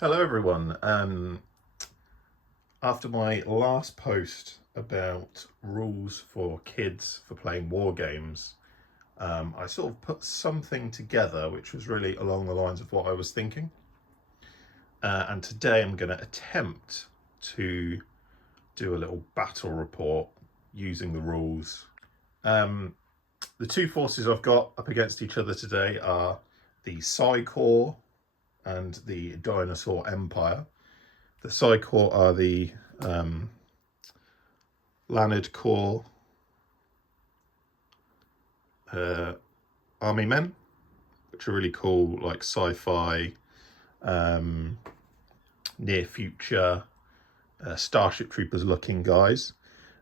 Hello everyone. After my last post about rules for kids for playing war games, I sort of put something together which was really along the lines of what I was thinking. And today I'm going to attempt to do a little battle report using the rules. The two forces I've got up against each other today are the Psi Corps and the Dinosaur Empire. The Psi Corps are the Lanard Corps army men, which are really cool, like sci-fi, near future, Starship Troopers looking guys.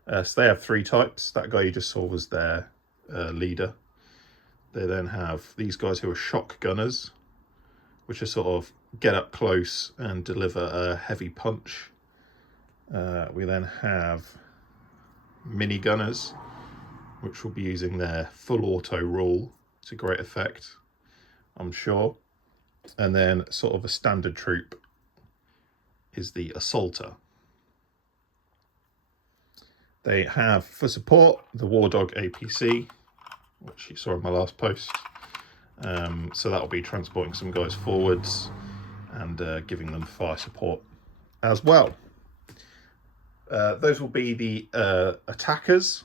So they have three types. That guy you just saw was their leader. They then have these guys who are shock gunners, which are sort of get up close and deliver a heavy punch. We then have mini gunners, which will be using their full auto rule to great effect, I'm sure. And then sort of a standard troop is the assaulter. They have for support the War Dog APC, which you saw in my last post. So that'll be transporting some guys forwards and giving them fire support as well. Those will be the attackers.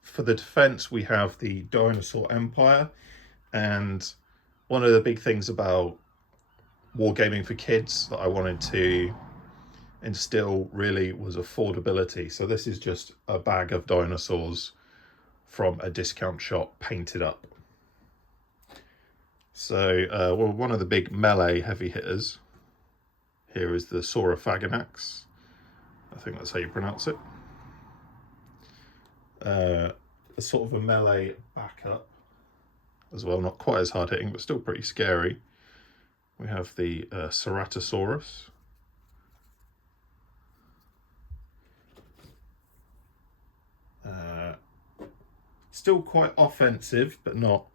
For the defense, we have the Dinosaur Empire, and one of the big things about wargaming for kids that I wanted to instill really was affordability. So this is just a bag of dinosaurs from a discount shop painted up. So well, one of the big melee heavy hitters here is the Saurophaganax. I think that's how you pronounce it. A sort of a melee backup as well, not quite as hard hitting, but still pretty scary. We have the Ceratosaurus. Still quite offensive, but not.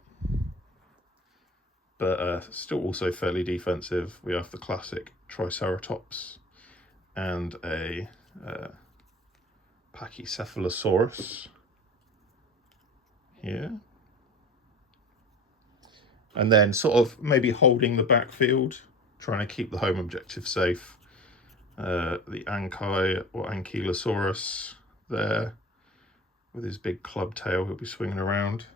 But still also fairly defensive. We have the classic Triceratops and a Pachycephalosaurus here. And then sort of maybe holding the backfield, trying to keep the home objective safe. The Anki or Ankylosaurus there with his big club tail he'll be swinging around.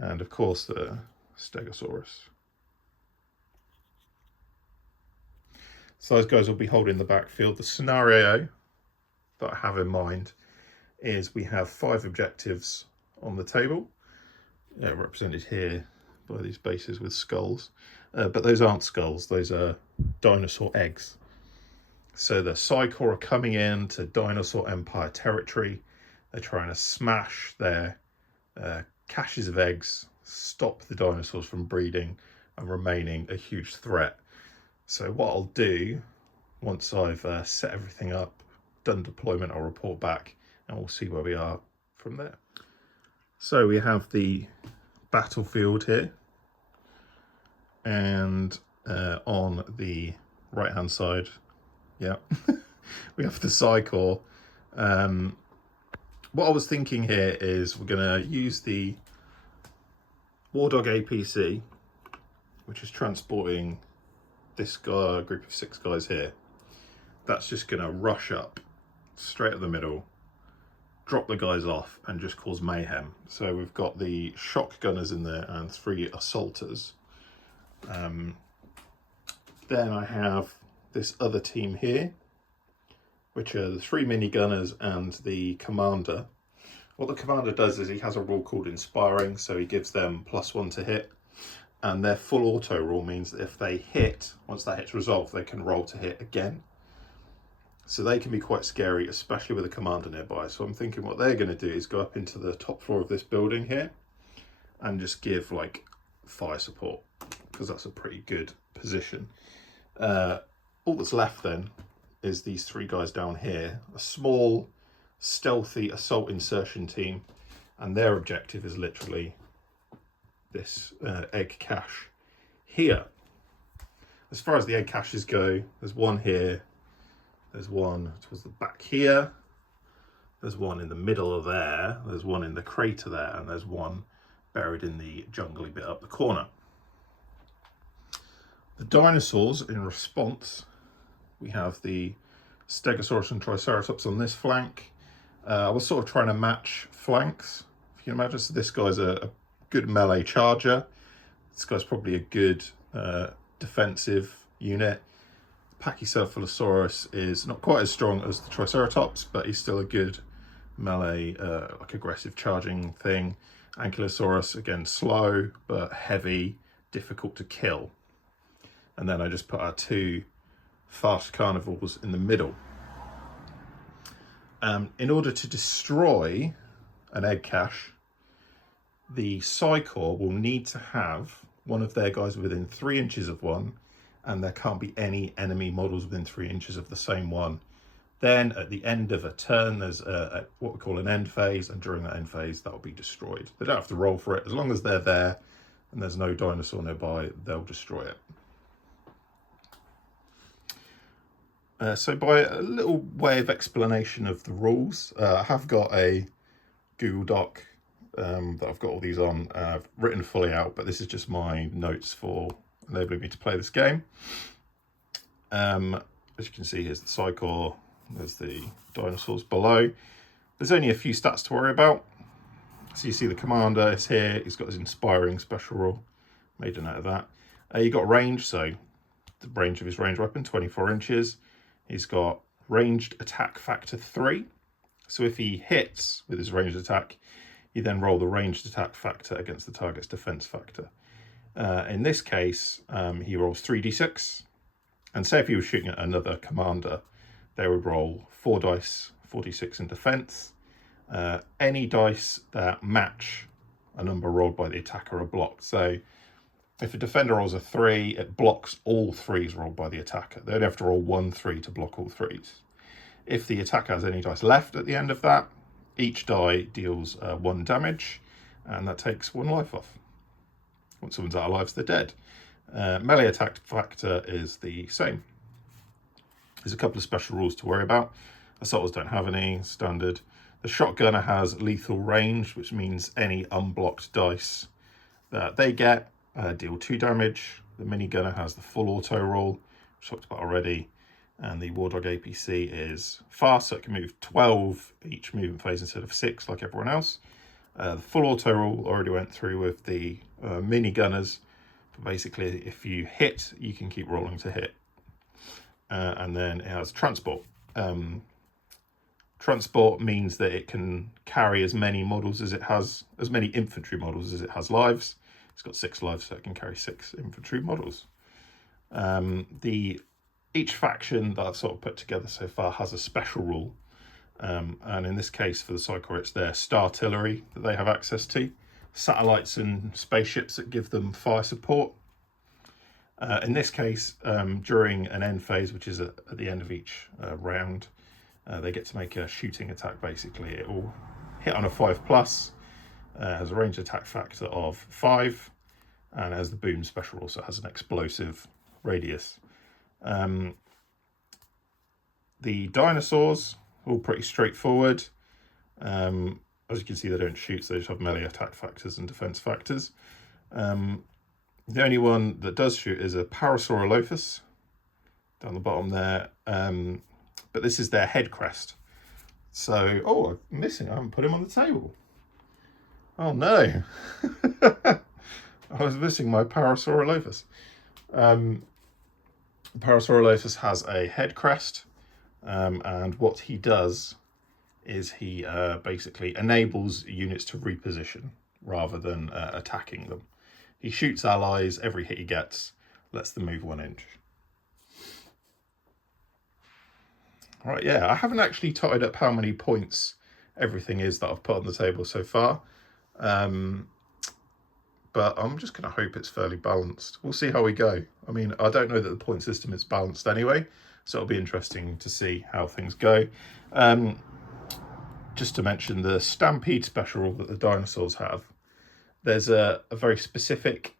And of course the Stegosaurus. So those guys will be holding the backfield. The scenario that I have in mind is we have 5 objectives on the table, represented here by these bases with skulls. But those aren't skulls, those are dinosaur eggs. So the Psi Corps are coming into Dinosaur Empire territory. They're trying to smash their caches of eggs, stop the dinosaurs from breeding and remaining a huge threat. So what I'll do, once I've set everything up, done deployment, I'll report back and we'll see where we are from there. So we have the battlefield here, and on the right hand side, yeah, we have the Psi Corps. What I was thinking here is we're going to use the War Dog APC, which is transporting this guy, group of 6 guys here. That's just going to rush up straight at the middle, drop the guys off and just cause mayhem. So we've got the shock gunners in there and 3 assaulters. Then I have this other team here, which are the 3 mini gunners and the commander. What the commander does is he has a rule called inspiring, so he gives them +1 to hit, and their full auto rule means that if they hit, once that hit's resolved, they can roll to hit again. So they can be quite scary, especially with a commander nearby. So I'm thinking what they're going to do is go up into the top floor of this building here and just give like fire support, because that's a pretty good position. All that's left then is these 3 guys down here, a small stealthy assault insertion team, and their objective is literally this egg cache here. As far as the egg caches go, there's one here, there's one towards the back here, there's one in the middle of there, there's one in the crater there, and there's one buried in the jungly bit up the corner. The dinosaurs, in response, we have the Stegosaurus and Triceratops on this flank. I was sort of trying to match flanks, if you can imagine. So this guy's a good melee charger. This guy's probably a good defensive unit. Pachycephalosaurus is not quite as strong as the Triceratops, but he's still a good melee, like aggressive charging thing. Ankylosaurus, again, slow, but heavy, difficult to kill. And then I just put our two fast carnivores in the middle. In order to destroy an egg cache, the Psychor will need to have one of their guys within 3 inches of one, and there can't be any enemy models within 3 inches of the same one. Then at the end of a turn, there's what we call an end phase, and during that end phase, that will be destroyed. They don't have to roll for it. As long as they're there and there's no dinosaur nearby, they'll destroy it. So by a little way of explanation of the rules, I have got a Google Doc that I've got all these on, written fully out, but this is just my notes for enabling me to play this game. As you can see, here's the Psychor, there's the dinosaurs below. There's only a few stats to worry about. So you see the commander is here, he's got his inspiring special rule, made a note of that. You got range, so the range of his ranged weapon, 24 inches. He's got ranged attack factor 3. So if he hits with his ranged attack, you then roll the ranged attack factor against the target's defense factor. In this case, he rolls 3d6. And say if he was shooting at another commander, they would roll 4 dice, 4d6 in defense. Any dice that match a number rolled by the attacker are blocked. So if a defender rolls a 3, it blocks all 3s rolled by the attacker. They only have to roll 1 3 to block all 3s. If the attacker has any dice left at the end of that, each die deals 1 damage, and that takes 1 life off. Once someone's out of lives, they're dead. Melee attack factor is the same. There's a couple of special rules to worry about. Assaulters don't have any, standard. The shotgunner has lethal range, which means any unblocked dice that they get deal 2 damage. The minigunner has the full auto roll, which I talked about already. And the Wardog APC is fast, so it can move 12 each movement phase instead of 6 like everyone else. The full auto roll already went through with the minigunners. But basically, if you hit, you can keep rolling to hit. And then it has transport. Transport means that it can carry as many models as it has, as many infantry models as it has lives. It's got 6 lives, so it can carry 6 infantry models. Each faction that I've sort of put together so far has a special rule. And in this case, for the Psychor, it's their Startillery that they have access to. Satellites and spaceships that give them fire support. In this case, during an end phase, which is at the end of each round, they get to make a shooting attack, basically. It will hit on a 5+, has a ranged attack factor of 5, and as the boom special also has an explosive radius. The dinosaurs, all pretty straightforward. As you can see, they don't shoot, so they just have melee attack factors and defense factors. The only one that does shoot is a Parasaurolophus down the bottom there. But this is their head crest. So, oh, I'm missing. I haven't put him on the table. Oh no. I was missing my Parasaurolophus. Parasaurolophus has a head crest, and what he does is he basically enables units to reposition rather than attacking them. He shoots allies, every hit he gets lets them move 1 inch. All right, yeah, I haven't actually totted up how many points everything is that I've put on the table so far. But I'm just going to hope it's fairly balanced. We'll see how we go. I mean, I don't know that the point system is balanced anyway, so it'll be interesting to see how things go. Just to mention the Stampede special that the dinosaurs have, there's a very specific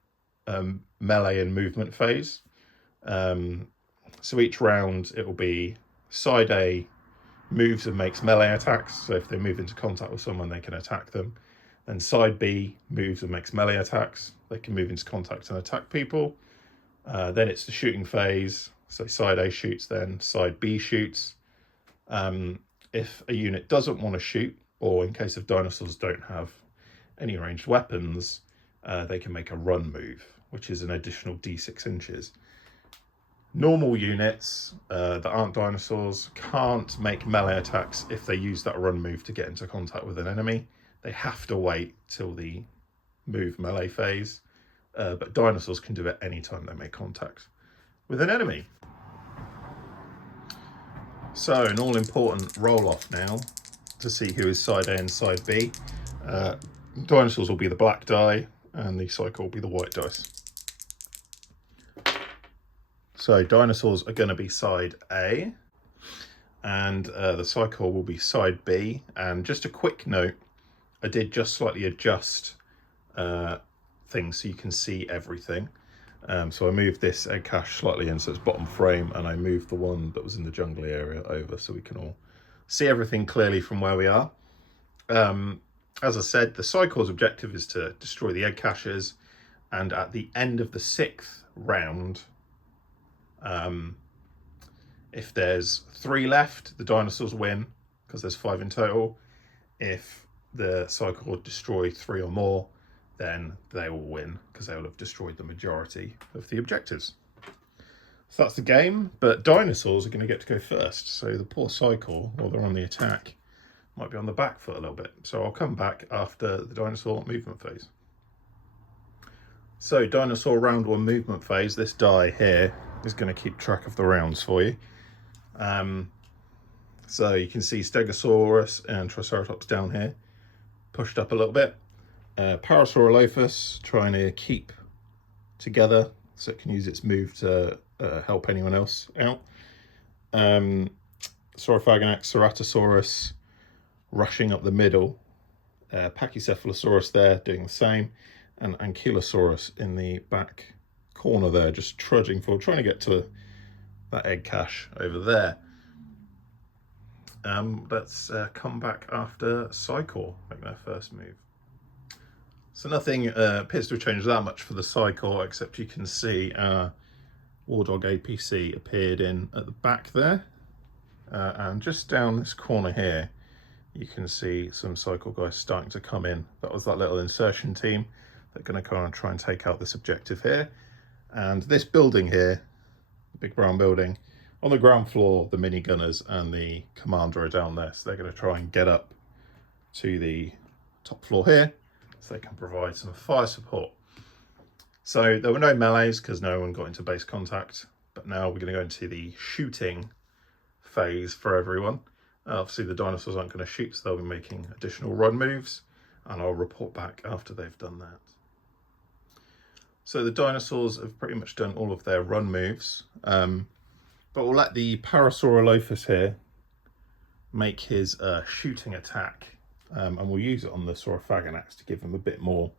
melee and movement phase So each round it will be side A moves and makes melee attacks. So if they move into contact with someone, they can attack them. Then side B moves and makes melee attacks. They can move into contact and attack people. Then it's the shooting phase. So side A shoots, then side B shoots. If a unit doesn't want to shoot, or in case of dinosaurs don't have any ranged weapons, they can make a run move, which is an additional d6 inches. Normal units that aren't dinosaurs can't make melee attacks if they use that run move to get into contact with an enemy. They have to wait till the move melee phase, but dinosaurs can do it any time they make contact with an enemy. So an all-important roll-off now to see who is side A and side B. Dinosaurs will be the black die and the cycle will be the white dice. So dinosaurs are going to be side A and the cycle will be side B. And just a quick note, I did just slightly adjust things so you can see everything. So I moved this egg cache slightly into its bottom frame, and I moved the one that was in the jungly area over so we can all see everything clearly from where we are. As I said, the cycle's objective is to destroy the egg caches, and at the end of the 6th round, if there's 3 left, the dinosaurs win because there's 5 in total. If the cycle will destroy 3 or more, then they will win because they will have destroyed the majority of the objectives. So that's the game, but dinosaurs are going to get to go first. So the poor cycle, while they're on the attack, might be on the back foot a little bit. So I'll come back after the dinosaur movement phase. So dinosaur round 1 movement phase, this die here is going to keep track of the rounds for you. So you can see Stegosaurus and Triceratops down here, pushed up a little bit. Parasaurolophus trying to keep together so it can use its move to help anyone else out. Saurophaganax, Ceratosaurus rushing up the middle. Pachycephalosaurus there doing the same. And Ankylosaurus in the back corner there, just trudging forward, trying to get to that egg cache over there. Let's come back after Cycle make their first move. So nothing appears to have changed that much for the cycle, except you can see Wardog APC appeared in at the back there. And just down this corner here, you can see some cycle guys starting to come in. That was that little insertion team. They're going to kind of try and take out this objective here. And this building here, the big brown building, on the ground floor, the minigunners and the commander are down there. So they're going to try and get up to the top floor here, so they can provide some fire support. So there were no melees because no one got into base contact, but now we're going to go into the shooting phase for everyone. Obviously the dinosaurs aren't going to shoot, so they'll be making additional run moves, and I'll report back after they've done that. So the dinosaurs have pretty much done all of their run moves, but we'll let the Parasaurolophus here make his shooting attack. And we'll use it on the Saurophaganax to give him a bit more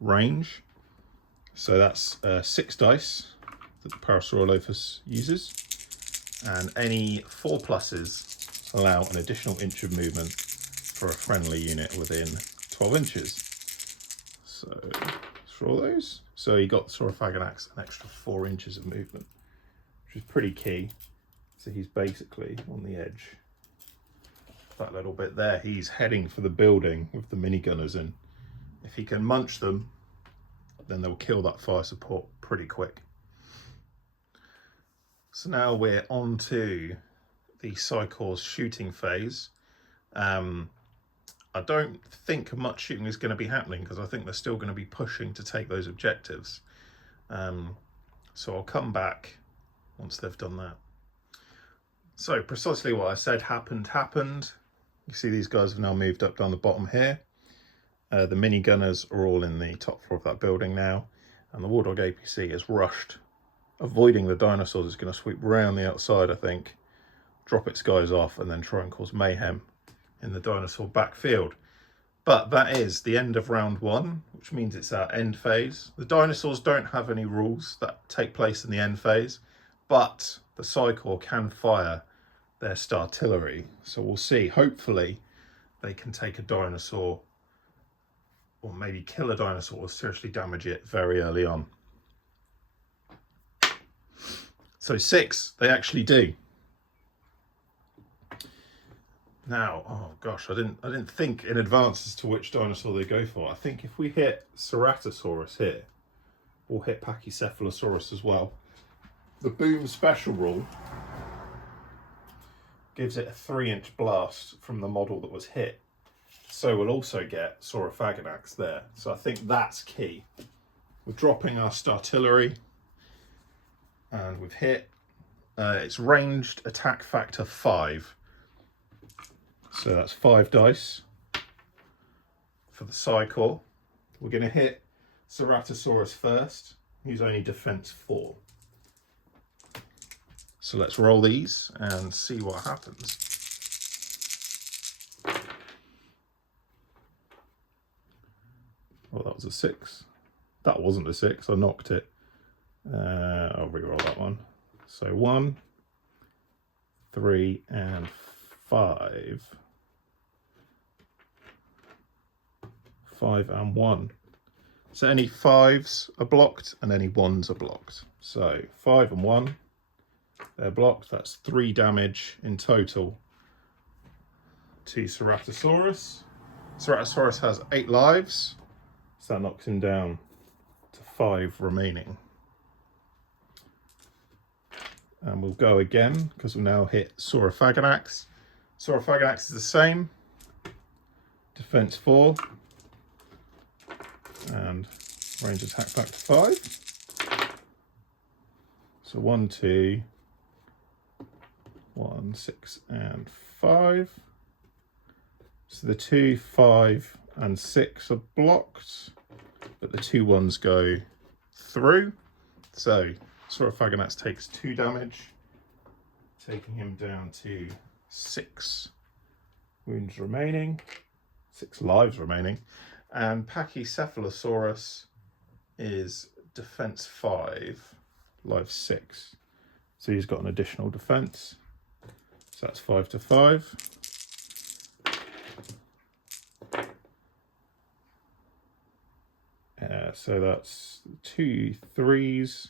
range. So that's 6 dice that the Parasaurolophus uses, and any 4 pluses allow an additional inch of movement for a friendly unit within 12 inches. So let's roll those. So you got the Saurophaganax an extra 4 inches of movement, which is pretty key. So he's basically on the edge. That little bit there, he's heading for the building with the minigunners in. If he can munch them, then they'll kill that fire support pretty quick. So now we're on to the cycle's shooting phase. I don't think much shooting is going to be happening because I think they're still going to be pushing to take those objectives. So I'll come back once they've done that. So precisely what I said happened. You see these guys have now moved up down the bottom here. The minigunners are all in the top floor of that building now, and the Wardog APC is rushed, avoiding the dinosaurs. It's going to sweep around the outside, I think, drop its guys off, and then try and cause mayhem in the dinosaur backfield. But that is the end of round 1, which means it's our end phase. The dinosaurs don't have any rules that take place in the end phase. but the Psychor can fire their Startillery. So we'll see. Hopefully they can take a dinosaur, or maybe kill a dinosaur, or seriously damage it very early on. So 6, they actually do. Now, oh gosh, I didn't think in advance as to which dinosaur they go for. I think if we hit Ceratosaurus here, we'll hit Pachycephalosaurus as well. The boom special rule gives it a 3-inch blast from the model that was hit. So we'll also get Saurophaganax there. So I think that's key. We're dropping our Startillery, and we've hit. It's ranged attack factor 5. So that's 5 dice for the Psychor. We're going to hit Ceratosaurus first. He's only defense 4. So let's roll these and see what happens. Oh, that was a 6. That wasn't a 6. I knocked it. I'll re-roll that one. So 1, 3, and 5. 5 and 1. So any 5s are blocked and any 1s are blocked. So 5 and 1, they're blocked. That's 3 damage in total to Ceratosaurus. Ceratosaurus has 8 lives, so that knocks him down to 5 remaining. And we'll go again because we'll now hit Saurophaganax. Saurophaganax is the same. Defense 4. And range attack factor 5. So 1, 2, 1, 6, and 5. So the 2, 5, and 6 are blocked, but the 2 1s go through. So Saurophaganax takes 2 damage, taking him down to 6 wounds remaining, 6 lives remaining. And Pachycephalosaurus is defense 5, life 6. So he's got an additional defense. So that's 5 to 5. So that's 2 3s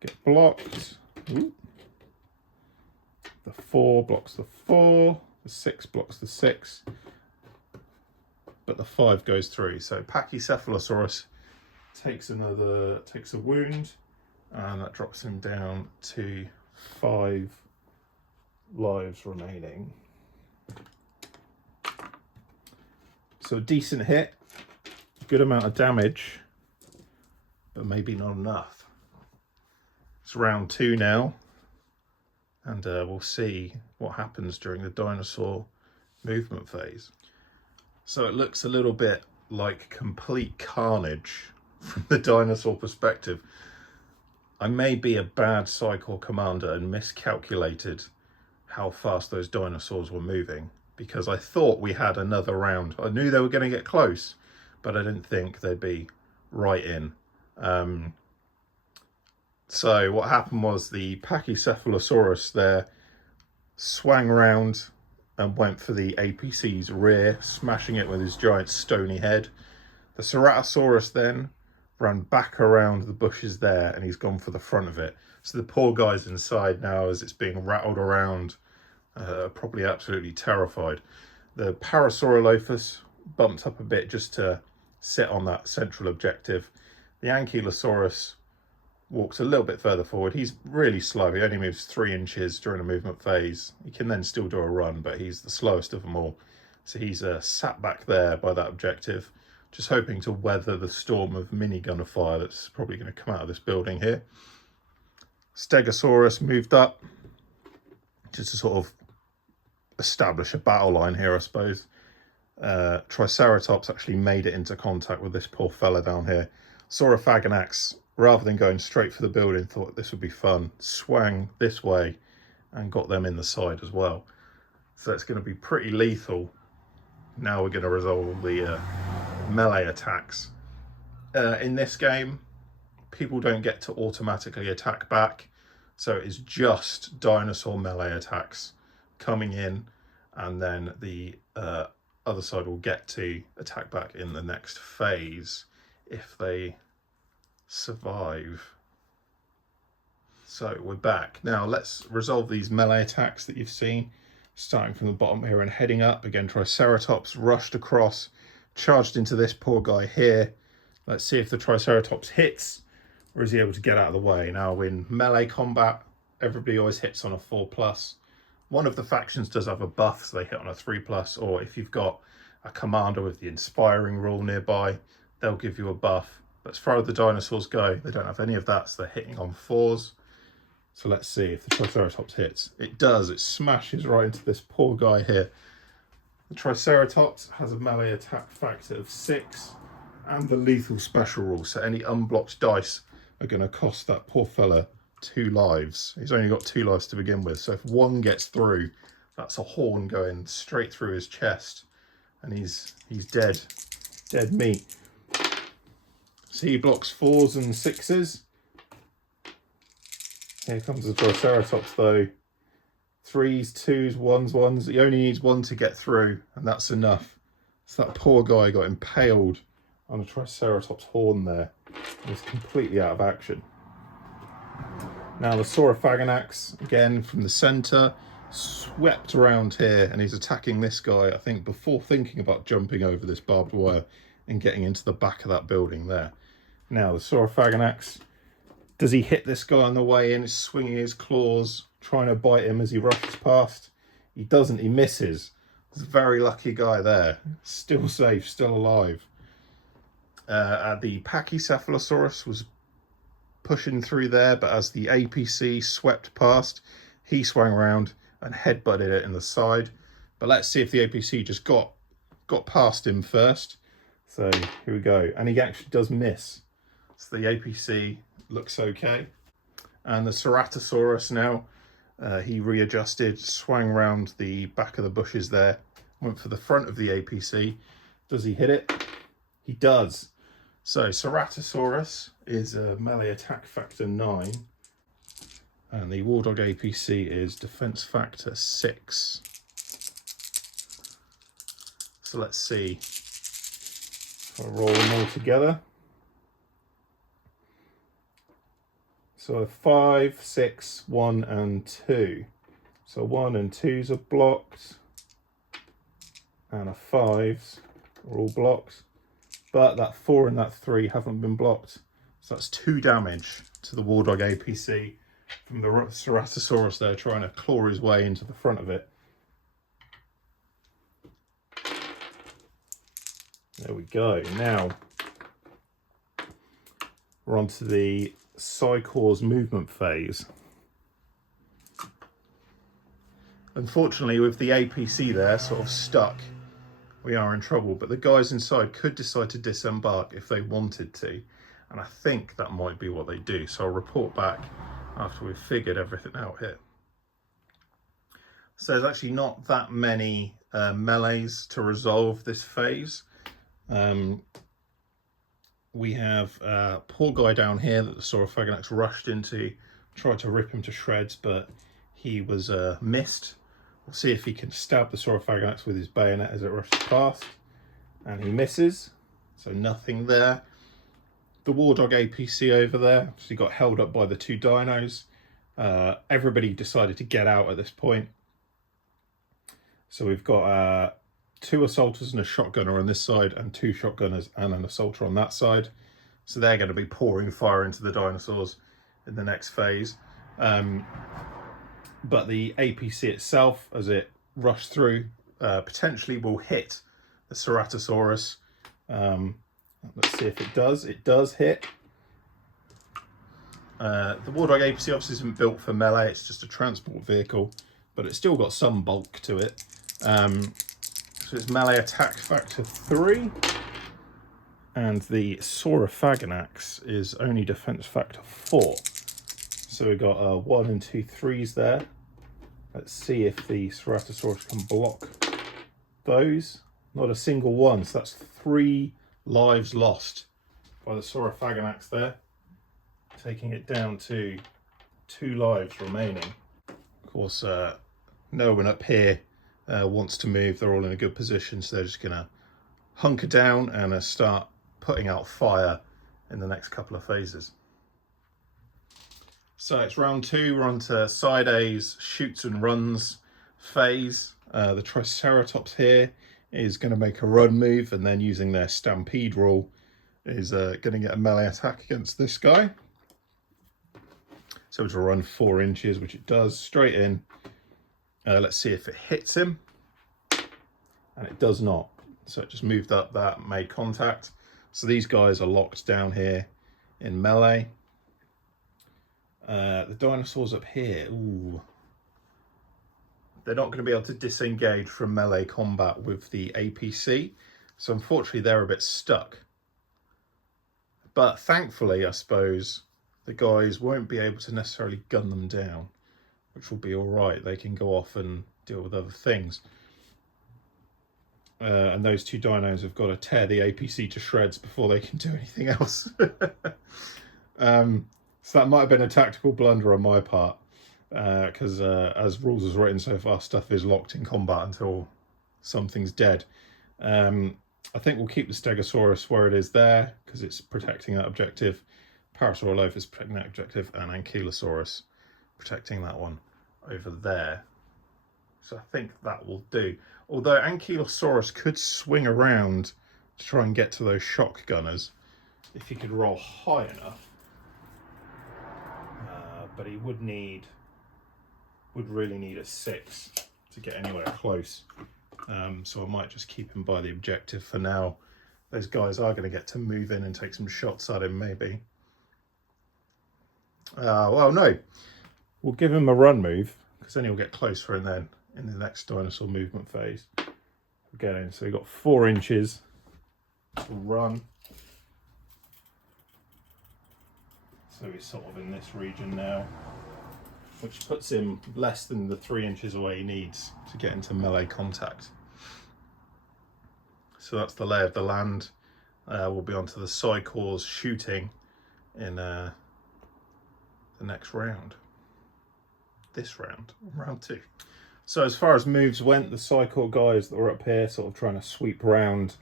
get blocked. Ooh. The 4 blocks the 4. The 6 blocks the 6. But the 5 goes through. So Pachycephalosaurus takes a wound, and that drops him down to 5 lives remaining. So a decent hit, good amount of damage, but maybe not enough. It's round 2 now, and we'll see what happens during the dinosaur movement phase. So it looks a little bit like complete carnage from the dinosaur perspective. I may be a bad Psychor commander and miscalculated how fast those dinosaurs were moving, because I thought we had another round. I knew they were going to get close, but I didn't think they'd be right in. So what happened was the Pachycephalosaurus there swung round and went for the APC's rear, smashing it with his giant stony head. The Ceratosaurus then ran back around the bushes there, and he's gone for the front of it. So the poor guy's inside now as it's being rattled around, probably absolutely terrified. The Parasaurolophus bumped up a bit just to sit on that central objective. The Ankylosaurus walks a little bit further forward. He's really slow. He only moves 3 inches during a movement phase. He can then still do a run, but he's the slowest of them all. So he's sat back there by that objective, just hoping to weather the storm of minigunner fire that's probably going to come out of this building here. Stegosaurus moved up just to sort of establish a battle line here, I suppose. Triceratops actually made it into contact with this poor fella down here. Saurophaganax, rather than going straight for the building, thought this would be fun, swang this way and got them in the side as well. So it's going to be pretty lethal. Now we're going to resolve the melee attacks. In this game, people don't get to automatically attack back. So it's just dinosaur melee attacks coming in, and then the other side will get to attack back in the next phase if they survive. So we're back. Now let's resolve these melee attacks that you've seen. Starting from the bottom here and heading up. Again, Triceratops rushed across, charged into this poor guy here. Let's see if the Triceratops hits, or is he able to get out of the way? Now in melee combat, everybody always hits on a 4+. One of the factions does have a buff, so they hit on a 3+, or if you've got a commander with the inspiring rule nearby, they'll give you a buff. But as far as the dinosaurs go, they don't have any of that, so they're hitting on 4s. So let's see if the Triceratops hits. It does, it smashes right into this poor guy here. The Triceratops has a melee attack factor of 6 and the lethal special rule, so any unblocked dice are going to cost that poor fella 2 lives. He's only got 2 lives to begin with, so if one gets through, that's a horn going straight through his chest, and he's dead. Dead meat. So he blocks 4s and 6s. Here comes the Triceratops though. 3s, 2s, 1s, 1s. He only needs 1 to get through, and that's enough. So that poor guy got impaled on a Triceratops horn there. He's completely out of action. Now the Saurophaganax, again from the centre, swept around here, and he's attacking this guy, I think, before thinking about jumping over this barbed wire and getting into the back of that building there. Now the Saurophaganax, does he hit this guy on the way in? He's swinging his claws, trying to bite him as he rushes past. He doesn't, he misses. He's a very lucky guy there. Still safe, still alive. The Pachycephalosaurus was pushing through there, but as the APC swept past, he swung around and headbutted it in the side. But let's see if the APC just got past him first. So here we go. And he actually does miss. So the APC looks okay. And the Ceratosaurus now, he readjusted, swung around the back of the bushes there, went for the front of the APC. Does he hit it? He does. So Ceratosaurus is a melee attack factor 9, and the Wardog APC is defense factor 6. So let's see. I'll roll them all together. So 5, 6, 1 and 2. So 1 and 2s are blocked, and a 5s are all blocked. But that 4 and that 3 haven't been blocked. So that's 2 damage to the Wardog APC from the Ceratosaurus there trying to claw his way into the front of it. There we go. Now we're on to the Psychor's movement phase. Unfortunately, with the APC there sort of stuck, we are in trouble, but the guys inside could decide to disembark if they wanted to, and I think that might be what they do. So I'll report back after we've figured everything out here. So there's actually not that many melees to resolve this phase. We have a poor guy down here that the Saurophaganax rushed into, tried to rip him to shreds, but he was missed. We'll see if he can stab the Saurophaganax with his bayonet as it rushes past, and he misses, so nothing there. The Wardog APC over there, so he got held up by the 2 dinos. Everybody decided to get out at this point. So we've got 2 assaulters and a shotgunner on this side, and 2 shotgunners and an assaulter on that side. So they're going to be pouring fire into the dinosaurs in the next phase. But the APC itself, as it rushed through, potentially will hit the Ceratosaurus. Let's see if it does. It does hit. The Wardog APC obviously isn't built for melee, it's just a transport vehicle, but it's still got some bulk to it. So it's melee attack factor 3, and the Saurophaganax is only defense factor 4. So we've got 1 and 2 3s there. Let's see if the Ceratosaurus can block those. Not a single one, so that's 3 lives lost by the Saurophaganax there, taking it down to 2 lives remaining. Of course, no one up here wants to move. They're all in a good position, so they're just going to hunker down and start putting out fire in the next couple of phases. So it's round 2. We're on to side A's shoots and runs phase. The Triceratops here is going to make a run move, and then using their stampede rule is going to get a melee attack against this guy. So it'll run 4 inches, which it does, straight in. Let's see if it hits him. And it does not. So it just moved up that, made contact. So these guys are locked down here in melee. The dinosaurs up here, ooh. They're not going to be able to disengage from melee combat with the APC. So unfortunately, they're a bit stuck. But thankfully, I suppose, the guys won't be able to necessarily gun them down, which will be all right. They can go off and deal with other things. And those 2 dinos have got to tear the APC to shreds before they can do anything else. So that might have been a tactical blunder on my part, because as rules is written so far, stuff is locked in combat until something's dead. I think we'll keep the Stegosaurus where it is there, because it's protecting that objective. Parasaurolophus protecting that objective, and Ankylosaurus protecting that one over there. So I think that will do. Although Ankylosaurus could swing around to try and get to those shock gunners if he could roll high enough. But he would really need a 6 to get anywhere close. So I might just keep him by the objective for now. Those guys are going to get to move in and take some shots at him, maybe. Well, no. We'll give him a run move, because then he'll get closer, and then in the next dinosaur movement phase, we'll get in. So we've got 4 inches to run. So he's sort of in this region now, which puts him less than the 3 inches away he needs to get into melee contact. So that's the lay of the land. We'll be on to the Psychors shooting in the next round. This round, round 2. So as far as moves went, the Psychor guys that were up here sort of trying to sweep round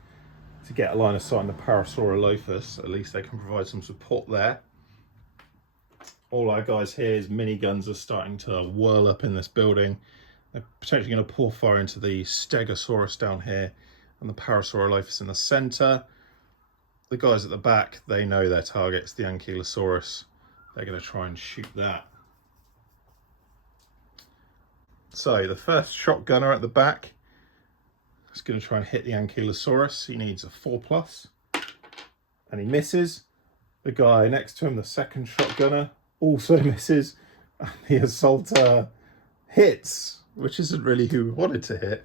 to get a line of sight on the Parasaurolophus. At least they can provide some support there. All our guys here's miniguns are starting to whirl up in this building. They're potentially going to pour fire into the Stegosaurus down here and the Parasaurolophus in the centre. The guys at the back, they know their targets, the Ankylosaurus. They're going to try and shoot that. So the first shotgunner at the back is going to try and hit the Ankylosaurus. He needs a 4+, and he misses. The guy next to him, the second shotgunner, also misses, and the assaulter hits, which isn't really who we wanted to hit.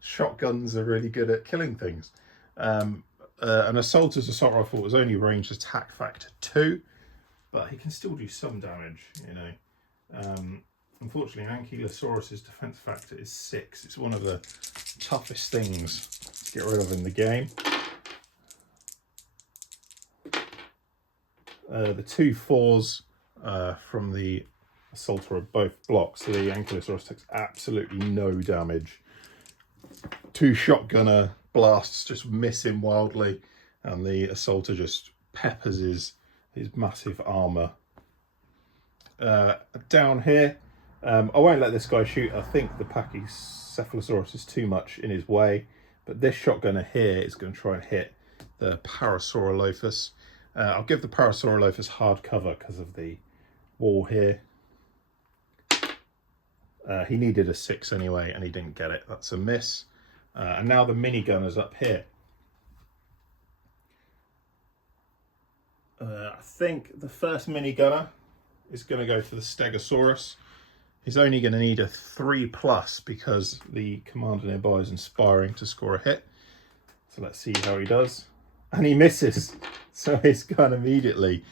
Shotguns are really good at killing things. An assaulter's assault rifle was only ranged attack factor 2, but he can still do some damage, you know. Unfortunately, Ankylosaurus's defense factor is 6. It's one of the toughest things to get rid of in the game. The 2 4s from the assaulter are both blocked, so the Ankylosaurus takes absolutely no damage. 2 shotgunner blasts just miss him wildly, and the assaulter just peppers his massive armour. Down here, I won't let this guy shoot. I think the Pachycephalosaurus is too much in his way, but this shotgunner here is going to try and hit the Parasaurolophus. I'll give the Parasaurolophus hard cover because of the wall here. He needed a 6 anyway, and he didn't get it. That's a miss. And now the minigunner's up here. I think the first minigunner is going to go for the Stegosaurus. He's only going to need a 3+ because the commander nearby is inspiring to score a hit. So let's see how he does. And he misses. So he's gone immediately.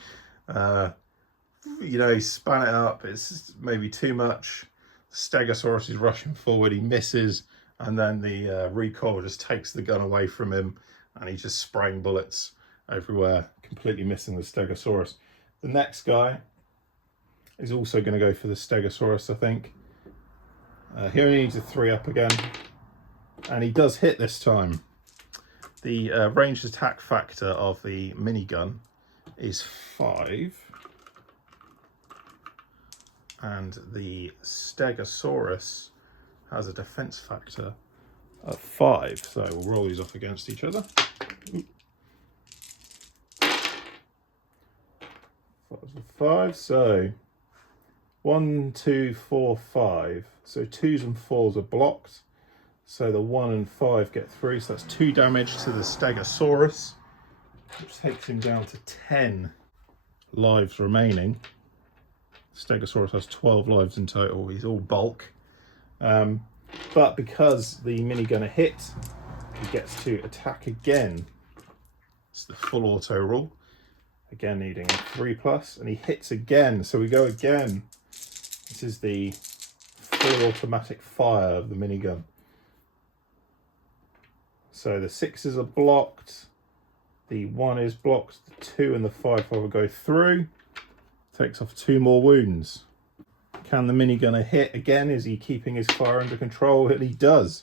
You know, he span it up. It's maybe too much. The Stegosaurus is rushing forward. He misses. And then the recoil just takes the gun away from him. And he's just spraying bullets everywhere, completely missing the Stegosaurus. The next guy, is also going to go for the Stegosaurus, I think. He only needs a 3-up again, and he does hit this time. The ranged attack factor of the minigun is 5, and the Stegosaurus has a defense factor of 5. So we'll roll these off against each other. Five, so 1, 2, 4, 5. So 2s and 4s are blocked. So the 1 and 5 get through. So that's 2 damage to the Stegosaurus, which takes him down to 10 lives remaining. Stegosaurus has 12 lives in total. He's all bulk. But because the minigunner hit, he gets to attack again. It's the full auto rule. Again, needing a 3+, and he hits again. So we go again. This is the full automatic fire of the minigun. So the 6s are blocked. The 1 is blocked. The 2 and the 5 will go through. Takes off 2 more wounds. Can the minigunner hit again? Is he keeping his fire under control? And he does.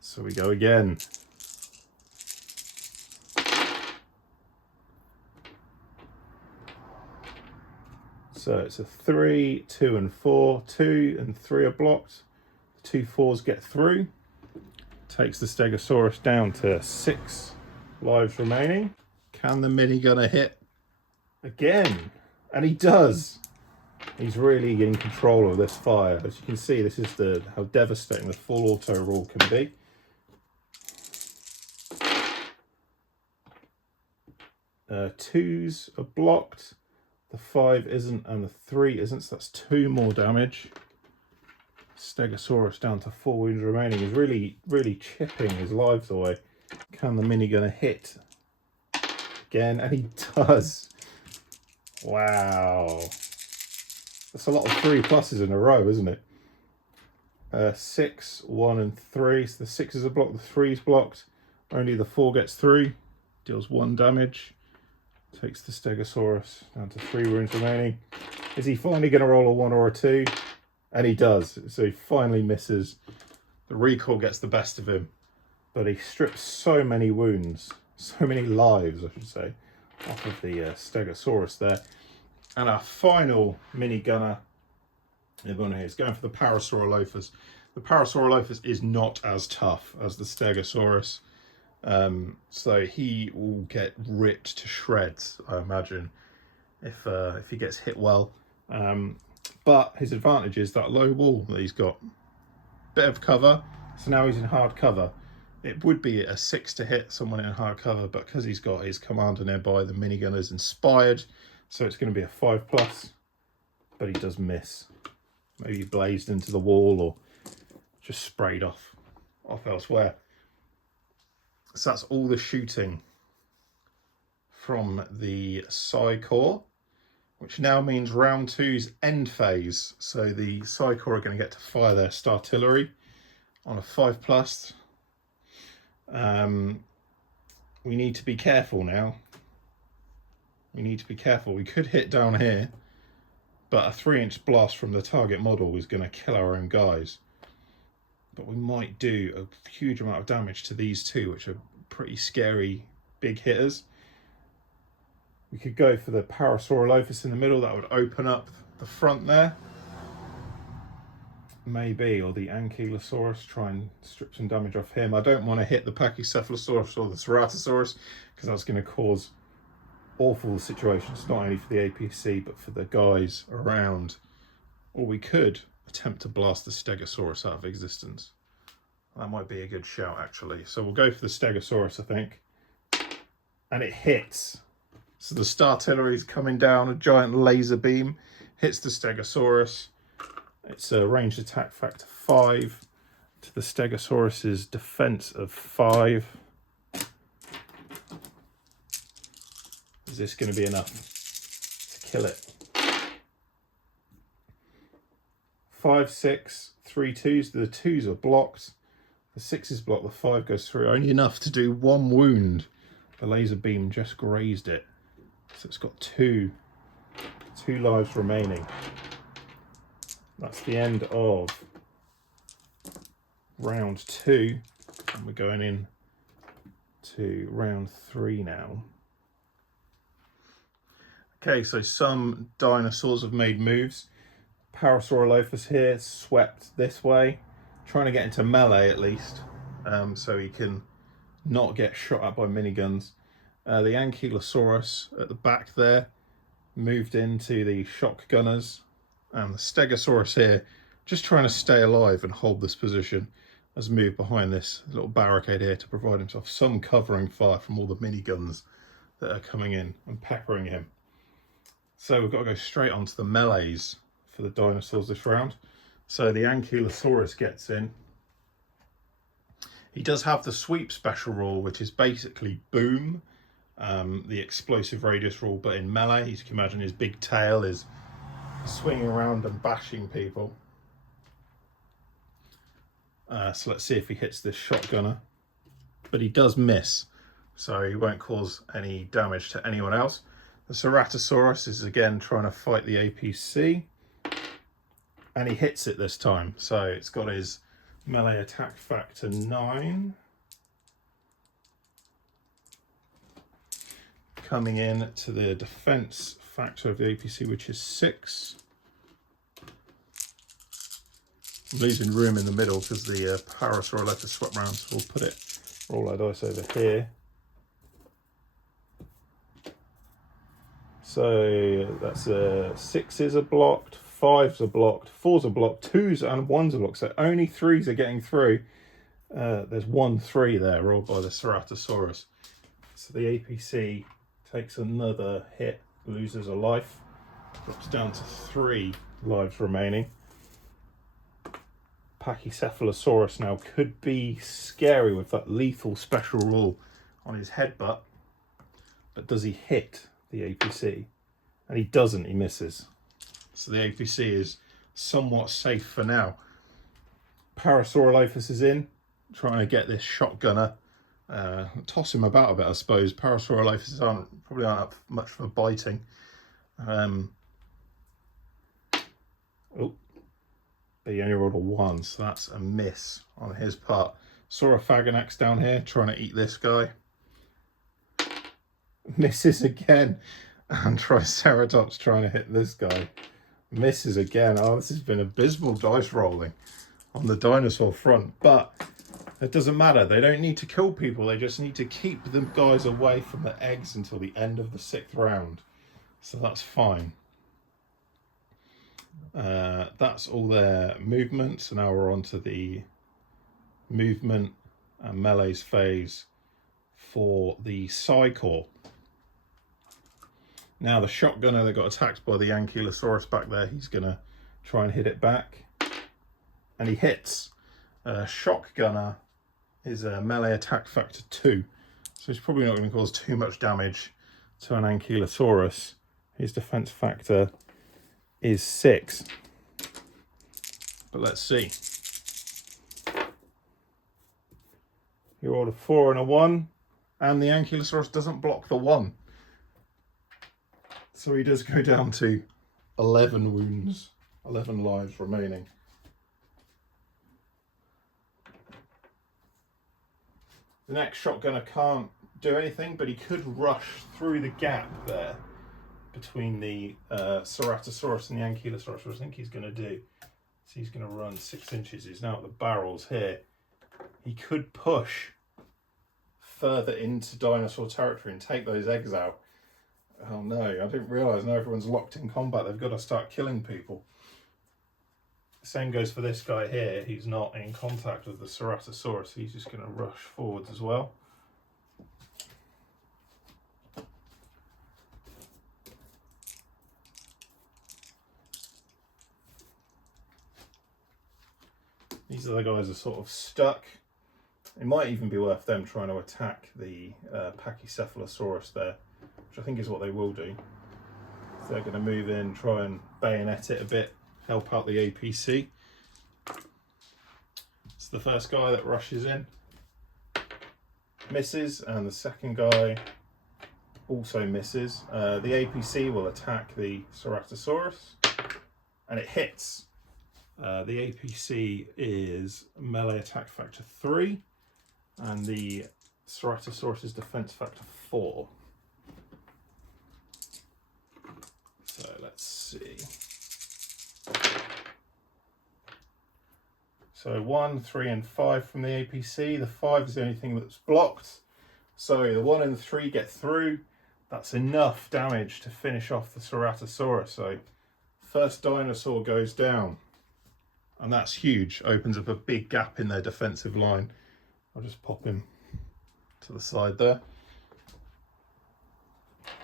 So we go again. So it's a 3, 2 and 4. 2 and 3 are blocked. The 2 4s get through. Takes the Stegosaurus down to 6 lives remaining. Can the minigunner hit again? And he does. He's really in control of this fire. As you can see, this is how devastating the full auto rule can be. Twos are blocked. The 5 isn't, and the 3 isn't, so that's 2 more damage. Stegosaurus down to 4 wounds remaining. He's really chipping his lives away. Can the minigunner hit again? And he does. Wow. That's a lot of 3+ in a row, isn't it? 6, 1 and 3. So the 6s are blocked, the 3's blocked. Only the 4 gets through. Deals 1 damage. Takes the Stegosaurus down to 3 wounds remaining. Is he finally going to roll a 1 or a 2? And he does. So he finally misses. The recoil gets the best of him. But he strips so many wounds, so many lives, I should say, off of the Stegosaurus there. And our final minigunner is going for the Parasaurolophus. The Parasaurolophus is not as tough as the Stegosaurus. So he will get ripped to shreds, I imagine, if he gets hit well. But his advantage is that low wall that he's got. Bit of cover, so now he's in hard cover. It would be a 6 to hit someone in hard cover, but because he's got his commander nearby, the minigunner's inspired, so it's going to be a 5+, but he does miss. Maybe he blazed into the wall or just sprayed off elsewhere. So that's all the shooting from the Psy-Corps, which now means round 2's end phase. So the Psy-Corps are going to get to fire their Startillery on a 5+. We need to be careful now. We need to be careful. We could hit down here, but a 3-inch blast from the target model is going to kill our own guys. But we might do a huge amount of damage to these 2, which are pretty scary big hitters. We could go for the Parasaurolophus in the middle. That would open up the front there. Maybe, or the Ankylosaurus, try and strip some damage off him. I don't want to hit the Pachycephalosaurus or the Ceratosaurus, because that's going to cause awful situations, not only for the APC, but for the guys around. Or we could attempt to blast the Stegosaurus out of existence. That might be a good shout, actually. So we'll go for the Stegosaurus, I think. And it hits. So the Startillery is coming down, a giant laser beam hits the Stegosaurus. It's a ranged attack factor 5 to the Stegosaurus's defense of 5. Is this going to be enough to kill it? 5, 6, 3 2s. The 2s are blocked. The 6 is blocked. The 5 goes through. Only enough to do 1 wound. The laser beam just grazed it. So it's got 2 2 lives remaining. That's the end of round 2, and we're going in to round 3 now. Okay, so some dinosaurs have made moves. Parasaurolophus here swept this way, trying to get into melee at least, so he can not get shot at by miniguns. The Ankylosaurus at the back there moved into the shock gunners, and the Stegosaurus here just trying to stay alive and hold this position, has moved behind this little barricade here to provide himself some covering fire from all the miniguns that are coming in and peppering him. So we've got to go straight onto the melees for the dinosaurs this round. So the Ankylosaurus gets in. He does have the sweep special rule, which is basically boom, the explosive radius rule, but in melee. You can imagine his big tail is swinging around and bashing people. So let's see if he hits this shotgunner. But he does miss, so he won't cause any damage to anyone else. The Ceratosaurus is again trying to fight the APC, and he hits it this time. So it's got his melee attack factor 9. Coming in to the defense factor of the APC, which is 6. I'm losing room in the middle because the Parasaurolophus swept round, so we'll roll our dice over here. So that's 6s are blocked, 5s are blocked, 4s are blocked, 2s and 1s are blocked. So only 3s are getting through. There's 1 3 there, rolled by the Ceratosaurus. So the APC takes another hit, loses a life, drops down to 3 lives remaining. Pachycephalosaurus now could be scary with that lethal special rule on his headbutt, but does he hit the APC? And he doesn't, he misses. So the APC is somewhat safe for now. Parasaurolophus is in, trying to get this shotgunner, toss him about a bit, I suppose. Parasaurolophus probably aren't up much for biting. But he only rolled a 1, so that's a miss on his part. Saurophagonax down here trying to eat this guy. Misses again. And Triceratops trying to hit this guy. Misses again. Oh, this has been abysmal dice rolling on the dinosaur front. But it doesn't matter. They don't need to kill people. They just need to keep the guys away from the eggs until the end of the 6th round. So that's fine. That's all their movement. So now we're on to the movement and melees phase for the Psychor. Now the shotgunner that got attacked by the Ankylosaurus back there, he's going to try and hit it back. And he hits. Shotgunner is a melee attack factor 2. So he's probably not going to cause too much damage to an Ankylosaurus. His defense factor is 6. But let's see. He rolled a 4 and a 1, and the Ankylosaurus doesn't block the 1. So he does go down to 11 wounds, 11 lives remaining. The next shotgunner can't do anything, but he could rush through the gap there between the Ceratosaurus and the Ankylosaurus, which I think he's going to do. So he's going to run 6 inches. He's now at the barrels here. He could push further into dinosaur territory and take those eggs out. Oh no, I didn't realise now everyone's locked in combat. They've got to start killing people. Same goes for this guy here. He's not in contact with the Ceratosaurus. He's just going to rush forwards as well. These are the guys that are sort of stuck. It might even be worth them trying to attack the Pachycephalosaurus there, which I think is what they will do. So they're going to move in, try and bayonet it a bit, help out the APC. It's the first guy that rushes in, misses, and the second guy also misses. The APC will attack the Ceratosaurus, and it hits. The APC is melee attack factor 3, and the Ceratosaurus is defense factor 4. So let's see. So 1, 3, and 5 from the APC. The 5 is the only thing that's blocked. So the 1 and the 3 get through. That's enough damage to finish off the Ceratosaurus. So first dinosaur goes down. And that's huge. Opens up a big gap in their defensive line. I'll just pop him to the side there.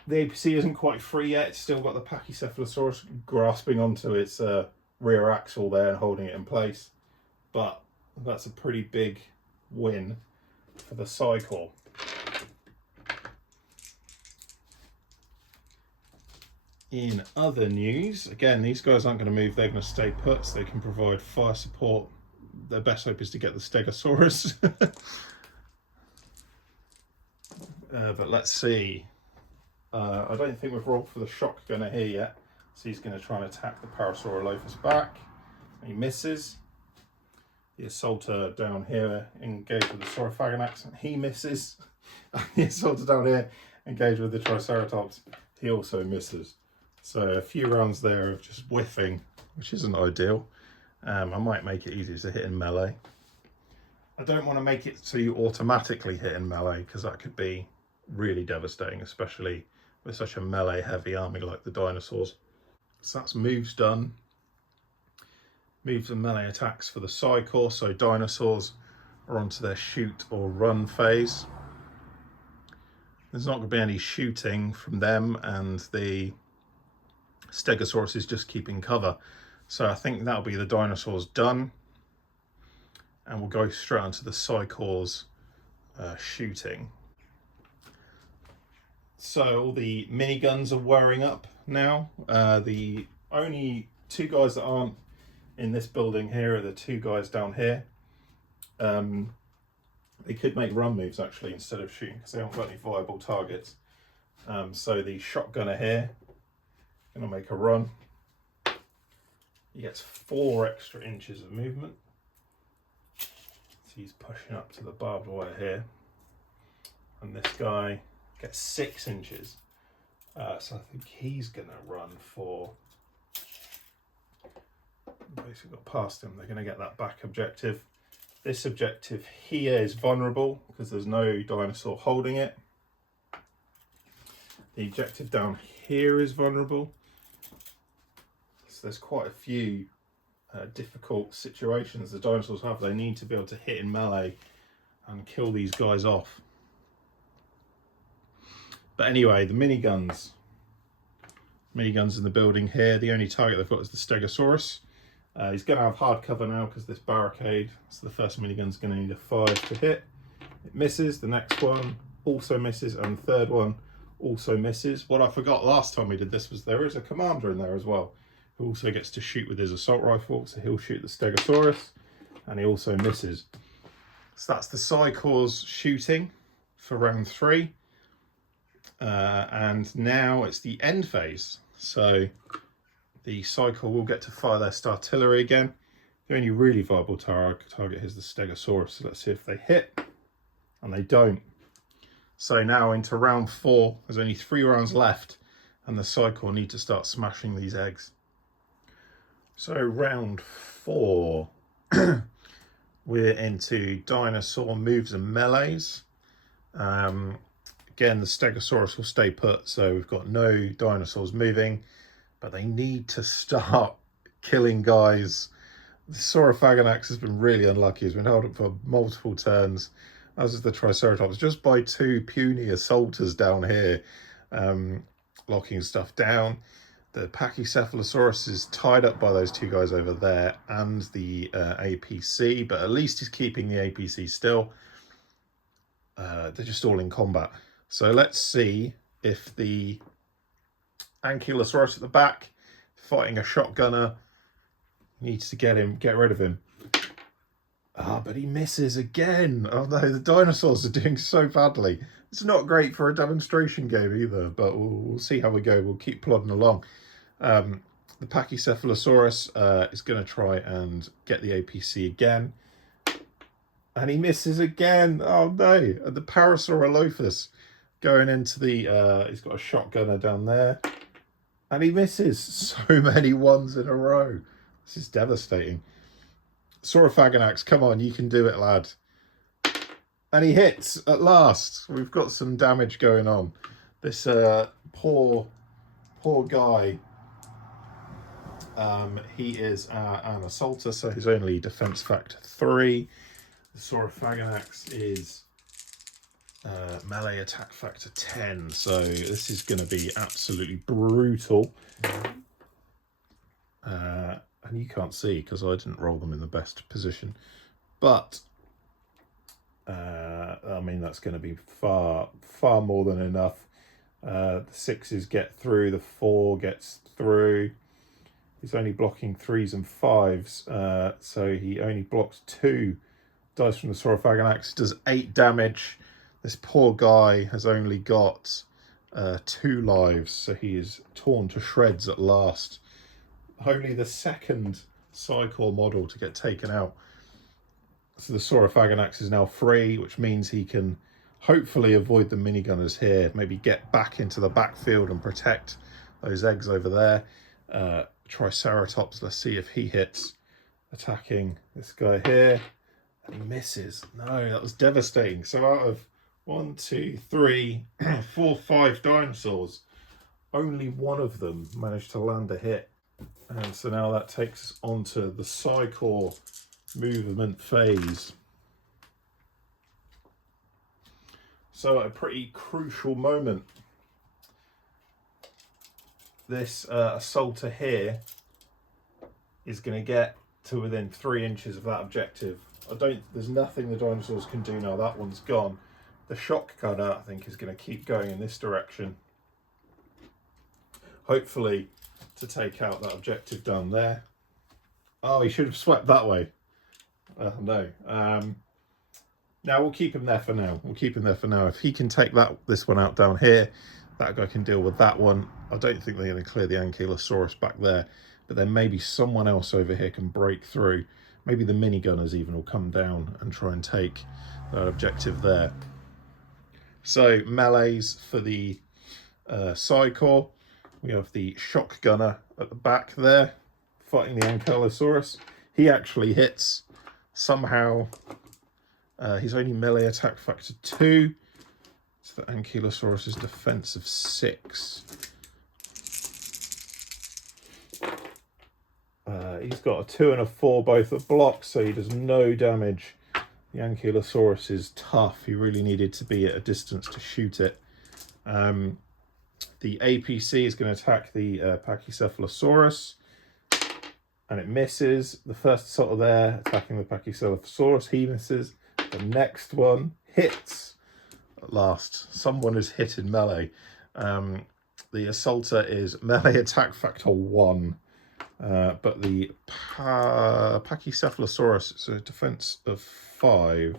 The APC isn't quite free yet. It's still got the Pachycephalosaurus grasping onto its rear axle there and holding it in place. But that's a pretty big win for the cycle. In other news, again, these guys aren't going to move. They're going to stay put, so they can provide fire support. Their best hope is to get the Stegosaurus. But let's see. I don't think we've rolled for the shock gunner here yet. So he's going to try and attack the Parasaurolophus back. He misses. The assaulter down here engaged with the Saurophagonax, and he misses. The assaulter down here engaged with the Triceratops. He also misses. So a few rounds there of just whiffing, which isn't ideal. I might make it easier to hit in melee. I don't want to make it so you automatically hit in melee, because that could be really devastating, especially with such a melee heavy army like the dinosaurs. So that's moves done. Moves and melee attacks for the cycle. So dinosaurs are onto their shoot or run phase. There's not going to be any shooting from them, and the Stegosaurus is just keeping cover. So I think that'll be the dinosaurs done. And we'll go straight onto the cycles shooting. So all the miniguns are wearing up now. The only two guys that aren't in this building here are the two guys down here. They could make run moves actually instead of shooting, because they haven't got any viable targets. So the shotgunner here gonna make a run. He gets 4 extra inches of movement. So he's pushing up to the barbed wire here. And this guy gets 6 inches. So I think he's gonna run for, basically got past him. They're gonna get that back objective. This objective here is vulnerable because there's no dinosaur holding it. The objective down here is vulnerable. So there's quite a few difficult situations the dinosaurs have. They need to be able to hit in melee and kill these guys off. But anyway, the miniguns. Miniguns in the building here. The only target they've got is the Stegosaurus. He's going to have hard cover now because this barricade. So the first minigun's going to need a 5 to hit. It misses. The next one also misses, and the third one also misses. What I forgot last time we did this was there is a commander in there as well, who also gets to shoot with his assault rifle. So he'll shoot the Stegosaurus, and he also misses. So that's the cycles shooting for round 3. And now it's the end phase. So the cycle will get to fire their startillery again. The only really viable target is the Stegosaurus. So let's see if they hit. And they don't. So now into round 4. There's only 3 rounds left, and the cycle need to start smashing these eggs. So round 4. We're into dinosaur moves and melees. Again, the Stegosaurus will stay put, so we've got no dinosaurs moving, but they need to start killing guys. The Saurophagonax has been really unlucky. He's been held up for multiple turns, as is the Triceratops, just by 2 puny assaulters down here, locking stuff down. The Pachycephalosaurus is tied up by those 2 guys over there and the APC, but at least he's keeping the APC still. They're just all in combat. So let's see if the Ankylosaurus at the back, fighting a shotgunner, needs to get rid of him. But he misses again. Oh no, the dinosaurs are doing so badly. It's not great for a demonstration game either, but we'll see how we go. We'll keep plodding along. The Pachycephalosaurus is going to try and get the APC again. And he misses again. Oh no. And the Parasaurolophus going into the... he's got a shotgunner down there. And he misses. So many ones in a row. This is devastating. Saurophaganax, come on, you can do it, lad. And he hits at last. We've got some damage going on. This poor guy. He is an assaulter, so he's only defense factor 3. The Saurophaganax is melee attack factor 10, so this is going to be absolutely brutal. And you can't see because I didn't roll them in the best position, but I mean that's going to be far more than enough. The 6s get through, the 4 gets through. He's only blocking 3s and 5s, so he only blocks 2 dice from the Saurophaganax. Does 8 damage. This poor guy has only got 2 lives, so he is torn to shreds at last. Only the second Psycore model to get taken out. So the Saurophaganax is now free, which means he can hopefully avoid the minigunners here, maybe get back into the backfield and protect those eggs over there. Triceratops, let's see if he hits, attacking this guy here. And he misses. No, that was devastating. So out of 1, 2, 3, 4, 5 dinosaurs, only one of them managed to land a hit. And so now that takes us onto the Psycore movement phase. So at a pretty crucial moment, this assaulter here is going to get to within 3 inches of that objective. There's nothing the dinosaurs can do now. That one's gone. The shock gunner, I think, is going to keep going in this direction. Hopefully to take out that objective down there. Oh, he should have swept that way. No. Now we'll keep him there for now. If he can take this one out down here, that guy can deal with that one. I don't think they're going to clear the Ankylosaurus back there, but then maybe someone else over here can break through. Maybe the minigunners even will come down and try and take that objective there. So melees for the Psycore. We have the shock gunner at the back there, fighting the Ankylosaurus. He actually hits somehow. He's only melee attack factor 2. So the Ankylosaurus is defense of 6. He's got a 2 and a 4, both at blocks, so he does no damage. The Ankylosaurus is tough. He really needed to be at a distance to shoot it. The APC is going to attack the Pachycephalosaurus, and it misses. The first assault there, attacking the Pachycephalosaurus, he misses. The next one hits. At last, someone is hit in melee. The assaulter is melee attack factor 1, but the Pachycephalosaurus is a defense of 5.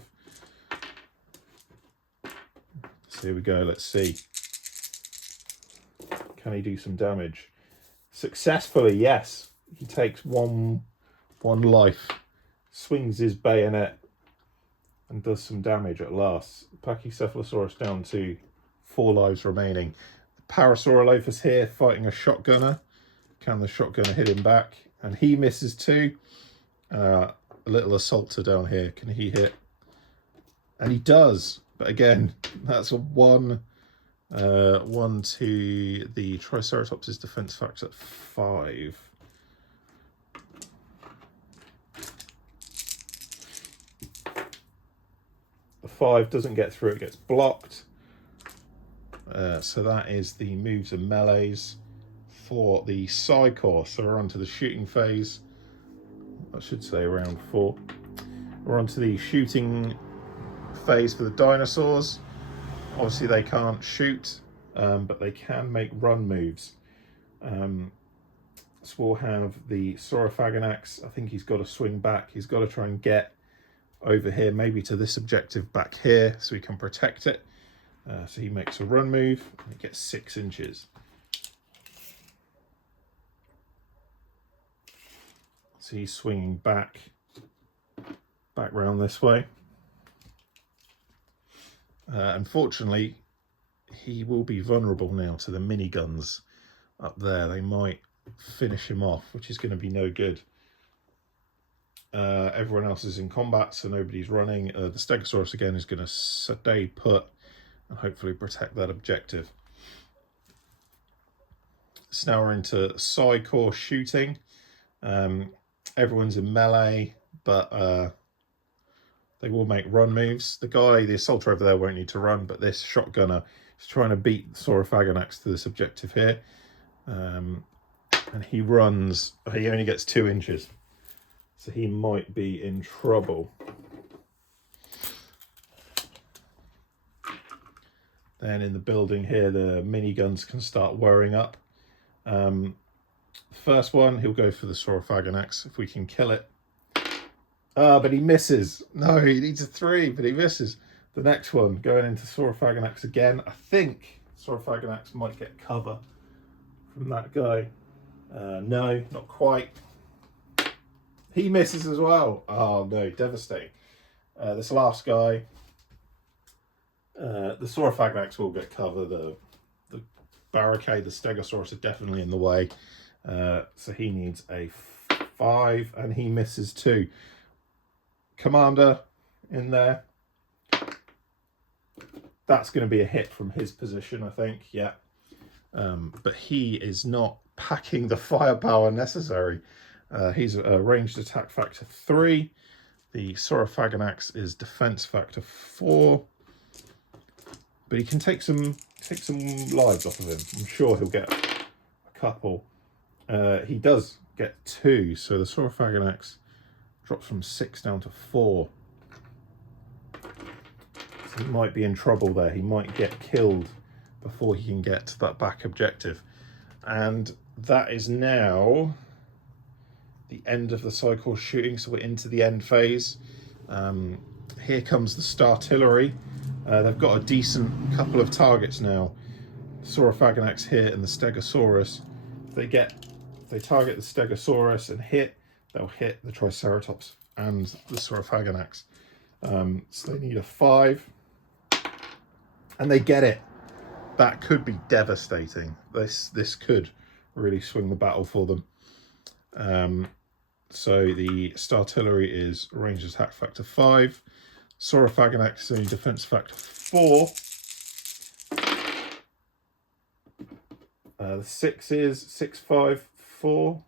So here we go. Let's see. Can he do some damage? Successfully, yes. He takes one life, swings his bayonet, and does some damage at last. Pachycephalosaurus down to 4 lives remaining. The Parasaurolophus here fighting a shotgunner. Can the shotgunner hit him back? And he misses too. A little assaulter down here. Can he hit? And he does. But again, that's a 1 to the Triceratops' defense factor 5. The 5 doesn't get through, it gets blocked. So that is the moves and melees for the Psycore. So we're on to the shooting phase. I should say round 4. We're on to the shooting phase for the dinosaurs. Obviously they can't shoot, but they can make run moves. So we'll have the Saurophaganax. I think he's got to swing back. He's got to try and get over here, maybe to this objective back here, so we can protect it. So he makes a run move and he gets 6 inches. So he's swinging back round this way. Unfortunately, he will be vulnerable now to the miniguns up there. They might finish him off, which is going to be no good. Everyone else is in combat, so nobody's running. The Stegosaurus again is going to stay put and hopefully protect that objective. So now we're into side core shooting. Everyone's in melee, but they will make run moves. The assaulter over there won't need to run, but this shotgunner is trying to beat the Saurophaganax to this objective here. And he runs, he only gets 2 inches. So he might be in trouble. Then in the building here, the miniguns can start whirring up. The first one, he'll go for the Saurophaganax if we can kill it. But he misses. No, he needs a 3, but he misses. The next one, going into Saurophaganax again. I think Saurophaganax might get cover from that guy. No, not quite. He misses as well. Oh no, devastating. This last guy, the Saurophaganax will get cover. The barricade, the Stegosaurus are definitely in the way. So he needs a 5 and he misses too. Commander in there. That's going to be a hit from his position, I think. Yeah. But he is not packing the firepower necessary. He's a ranged attack factor 3. The Saurophaganax is defense factor 4. But he can take some lives off of him. I'm sure he'll get a couple. He does get 2, so the Saurophaganax drops from 6 down to 4. So he might be in trouble there. He might get killed before he can get to that back objective. And that is now the end of the cycle shooting, so we're into the end phase. Here comes the Startillery. They've got a decent couple of targets now. Saurophaganax hit and the Stegosaurus. If they target the Stegosaurus and hit, they'll hit the Triceratops and the Saurophaganax. So they need a 5. And they get it. That could be devastating. This could really swing the battle for them. So the Startillery is range attack factor 5. Saurophaganax is only defense factor 4. The 6s, 6, 5, 4.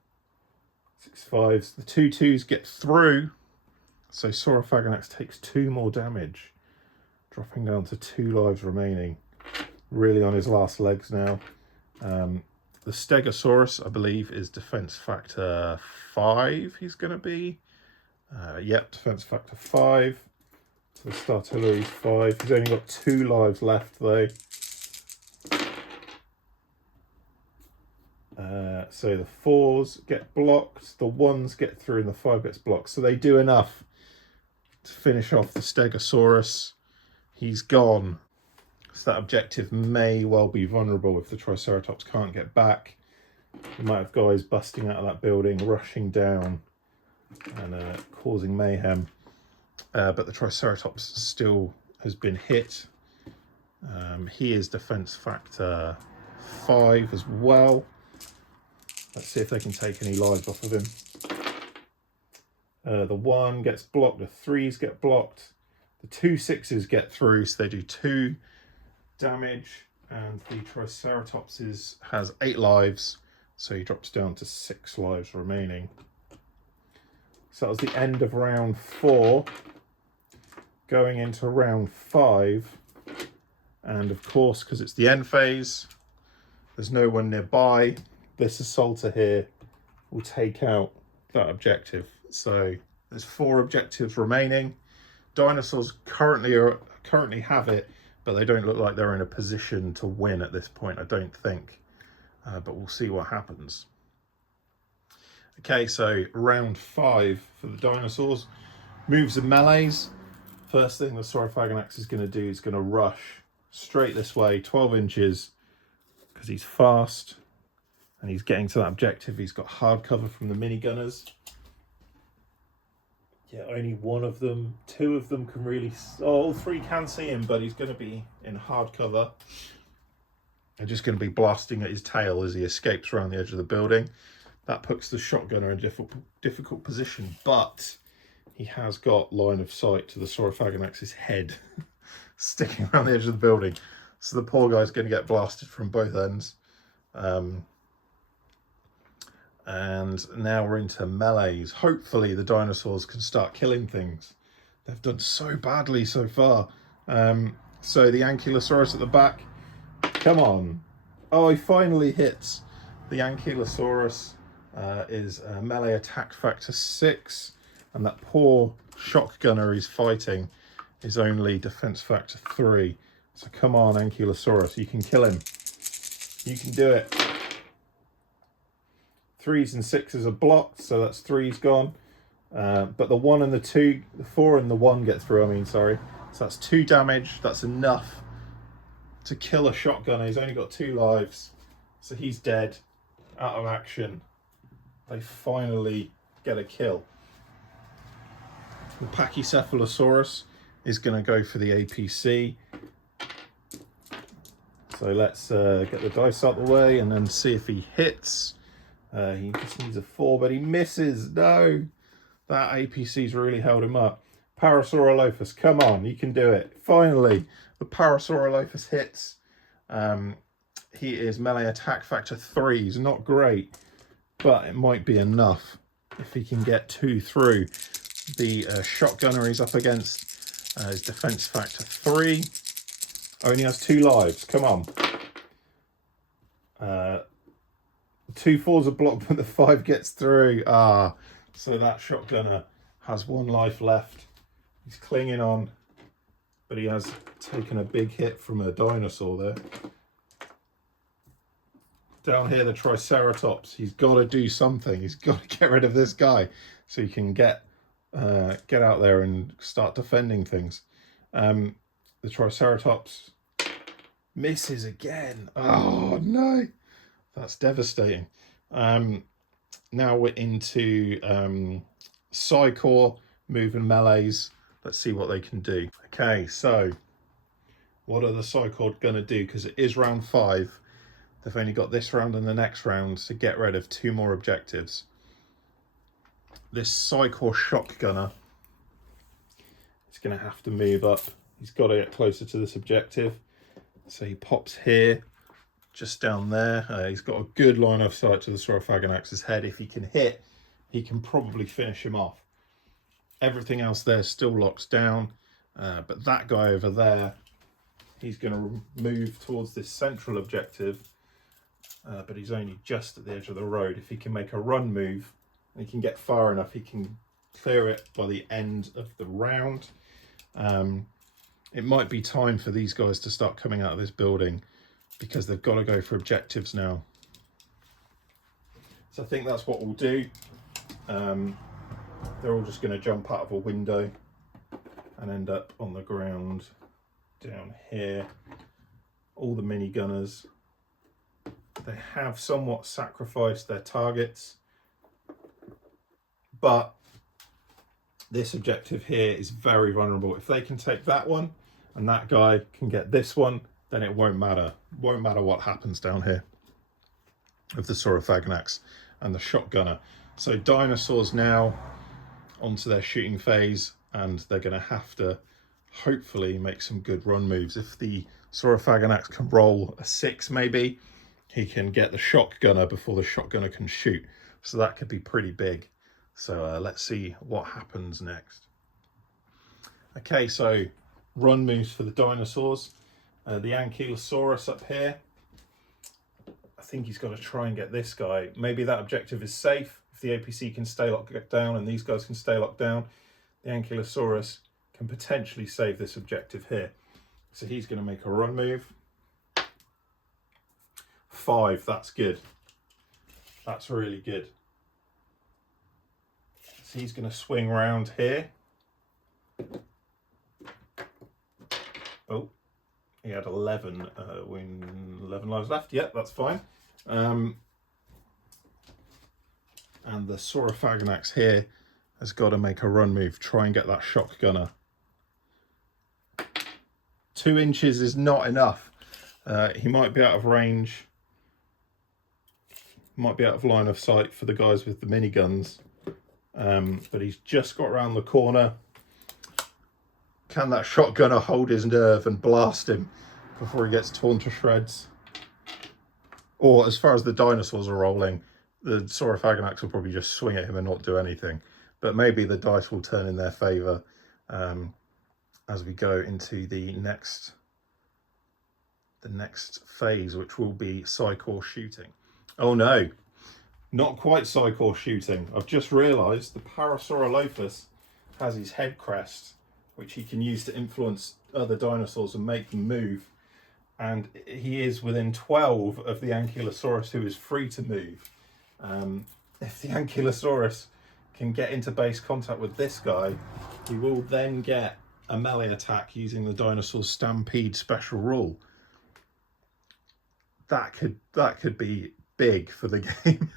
6 5s. The 2 2s get through. So Saurophaganax takes 2 more damage, dropping down to 2 lives remaining. Really on his last legs now. The Stegosaurus, I believe, is defense factor 5. He's going to be. Yep, defense factor 5. So the Startillery is 5. He's only got 2 lives left though. So the 4s get blocked, the 1s get through, and the 5 gets blocked. So they do enough to finish off the Stegosaurus. He's gone. So that objective may well be vulnerable if the Triceratops can't get back. You might have guys busting out of that building, rushing down and causing mayhem. But the Triceratops still has been hit. He is defense factor 5 as well. Let's see if they can take any lives off of him. The 1 gets blocked, the 3s get blocked. The 2 6s get through, so they do 2 damage, and the Triceratops has 8 lives, so he drops down to 6 lives remaining. So that was the end of round 4. Going into round 5, and of course, because it's the end phase, there's no one nearby. This assaulter here will take out that objective. So there's 4 objectives remaining. Dinosaurs currently have it, but they don't look like they're in a position to win at this point, I don't think. But we'll see what happens. Okay, so round 5 for the dinosaurs. Moves and melees. First thing the Saurophaganax is going to do is going to rush straight this way, 12 inches, because he's fast and he's getting to that objective. He's got hard cover from the minigunners. Yeah, only one of them, two of them can really, all three can see him, but he's going to be in hard cover. They're just going to be blasting at his tail as he escapes around the edge of the building. That puts the shotgunner in a difficult position, but he has got line of sight to the Saurophaganax's head sticking around the edge of the building. So the poor guy's going to get blasted from both ends. And now we're into melees. Hopefully the dinosaurs can start killing things. They've done so badly so far. So the Ankylosaurus at the back, come on. Oh, he finally hits. The Ankylosaurus is melee attack factor 6, and that poor shotgunner he's fighting is only defense factor 3. So come on, Ankylosaurus, you can kill him. You can do it. 3s and 6s are blocked, so that's 3's gone. But the 1 and the 2, the 4 and the 1 get through, I mean, sorry. So that's 2 damage. That's enough to kill a shotgunner. He's only got 2 lives. So he's dead, out of action. They finally get a kill. The Pachycephalosaurus is going to go for the APC. So let's get the dice out of the way and then see if he hits. He just needs a 4, but he misses. No, that APC's really held him up. Parasaurolophus, come on, you can do it. Finally, the Parasaurolophus hits. He is melee attack factor 3. He's not great, but it might be enough if he can get 2 through. The shotgunner he's up against is defense factor 3. Only has 2 lives. Come on. 2 4s are blocked, but the 5 gets through. So that shotgunner has 1 life left. He's clinging on, but he has taken a big hit from a dinosaur there. Down here, the Triceratops. He's got to do something. He's got to get rid of this guy so he can get out there and start defending things. The Triceratops misses again. Oh no, that's devastating. Now we're into Psychor moving melees. Let's see what they can do. Okay, so what are the Psychor going to do? Because it is round 5. They've only got this round and the next round to get rid of 2 more objectives. This Psychor shotgunner is going to have to move up. He's got to get closer to this objective. So he pops here, just down there. He's got a good line of sight to the Saurophaganax's head. If he can hit, he can probably finish him off. Everything else there still locks down. But that guy over there, he's going to move towards this central objective. But he's only just at the edge of the road. If he can make a run move, and he can get far enough, he can clear it by the end of the round. It might be time for these guys to start coming out of this building because they've got to go for objectives now. So I think that's what we'll do. They're all just going to jump out of a window and end up on the ground down here. All the minigunners. They have somewhat sacrificed their targets, but this objective here is very vulnerable. If they can take that one and that guy can get this one, then it won't matter. It won't matter what happens down here with the Saurophaganax and the shotgunner. So dinosaurs now onto their shooting phase, and they're going to have to hopefully make some good run moves. If the Saurophaganax can roll a 6 maybe, he can get the shotgunner before the shotgunner can shoot. So that could be pretty big. So let's see what happens next. Okay, so run moves for the dinosaurs. The Ankylosaurus up here. I think he's got to try and get this guy. Maybe that objective is safe. If the APC can stay locked down and these guys can stay locked down, the Ankylosaurus can potentially save this objective here. So he's going to make a run move. 5, that's good. That's really good. So he's going to swing round here. Oh, He had 11 lives left. Yep, that's fine. And the Saurophaganax here has got to make a run move, try and get that shock gunner. 2 inches is not enough. He might be out of range, might be out of line of sight for the guys with the miniguns, but he's just got around the corner. Can that shotgunner hold his nerve and blast him before he gets torn to shreds? Or as far as the dinosaurs are rolling, the Saurophaganax will probably just swing at him and not do anything. But maybe the dice will turn in their favour as we go into the next phase, which will be Psychor shooting. Oh no, not quite Psychor shooting. I've just realised the Parasaurolophus has his head crest, which he can use to influence other dinosaurs and make them move. And he is within 12 of the Ankylosaurus, who is free to move. If the Ankylosaurus can get into base contact with this guy, he will then get a melee attack using the dinosaur's Stampede special rule. That could be big for the game.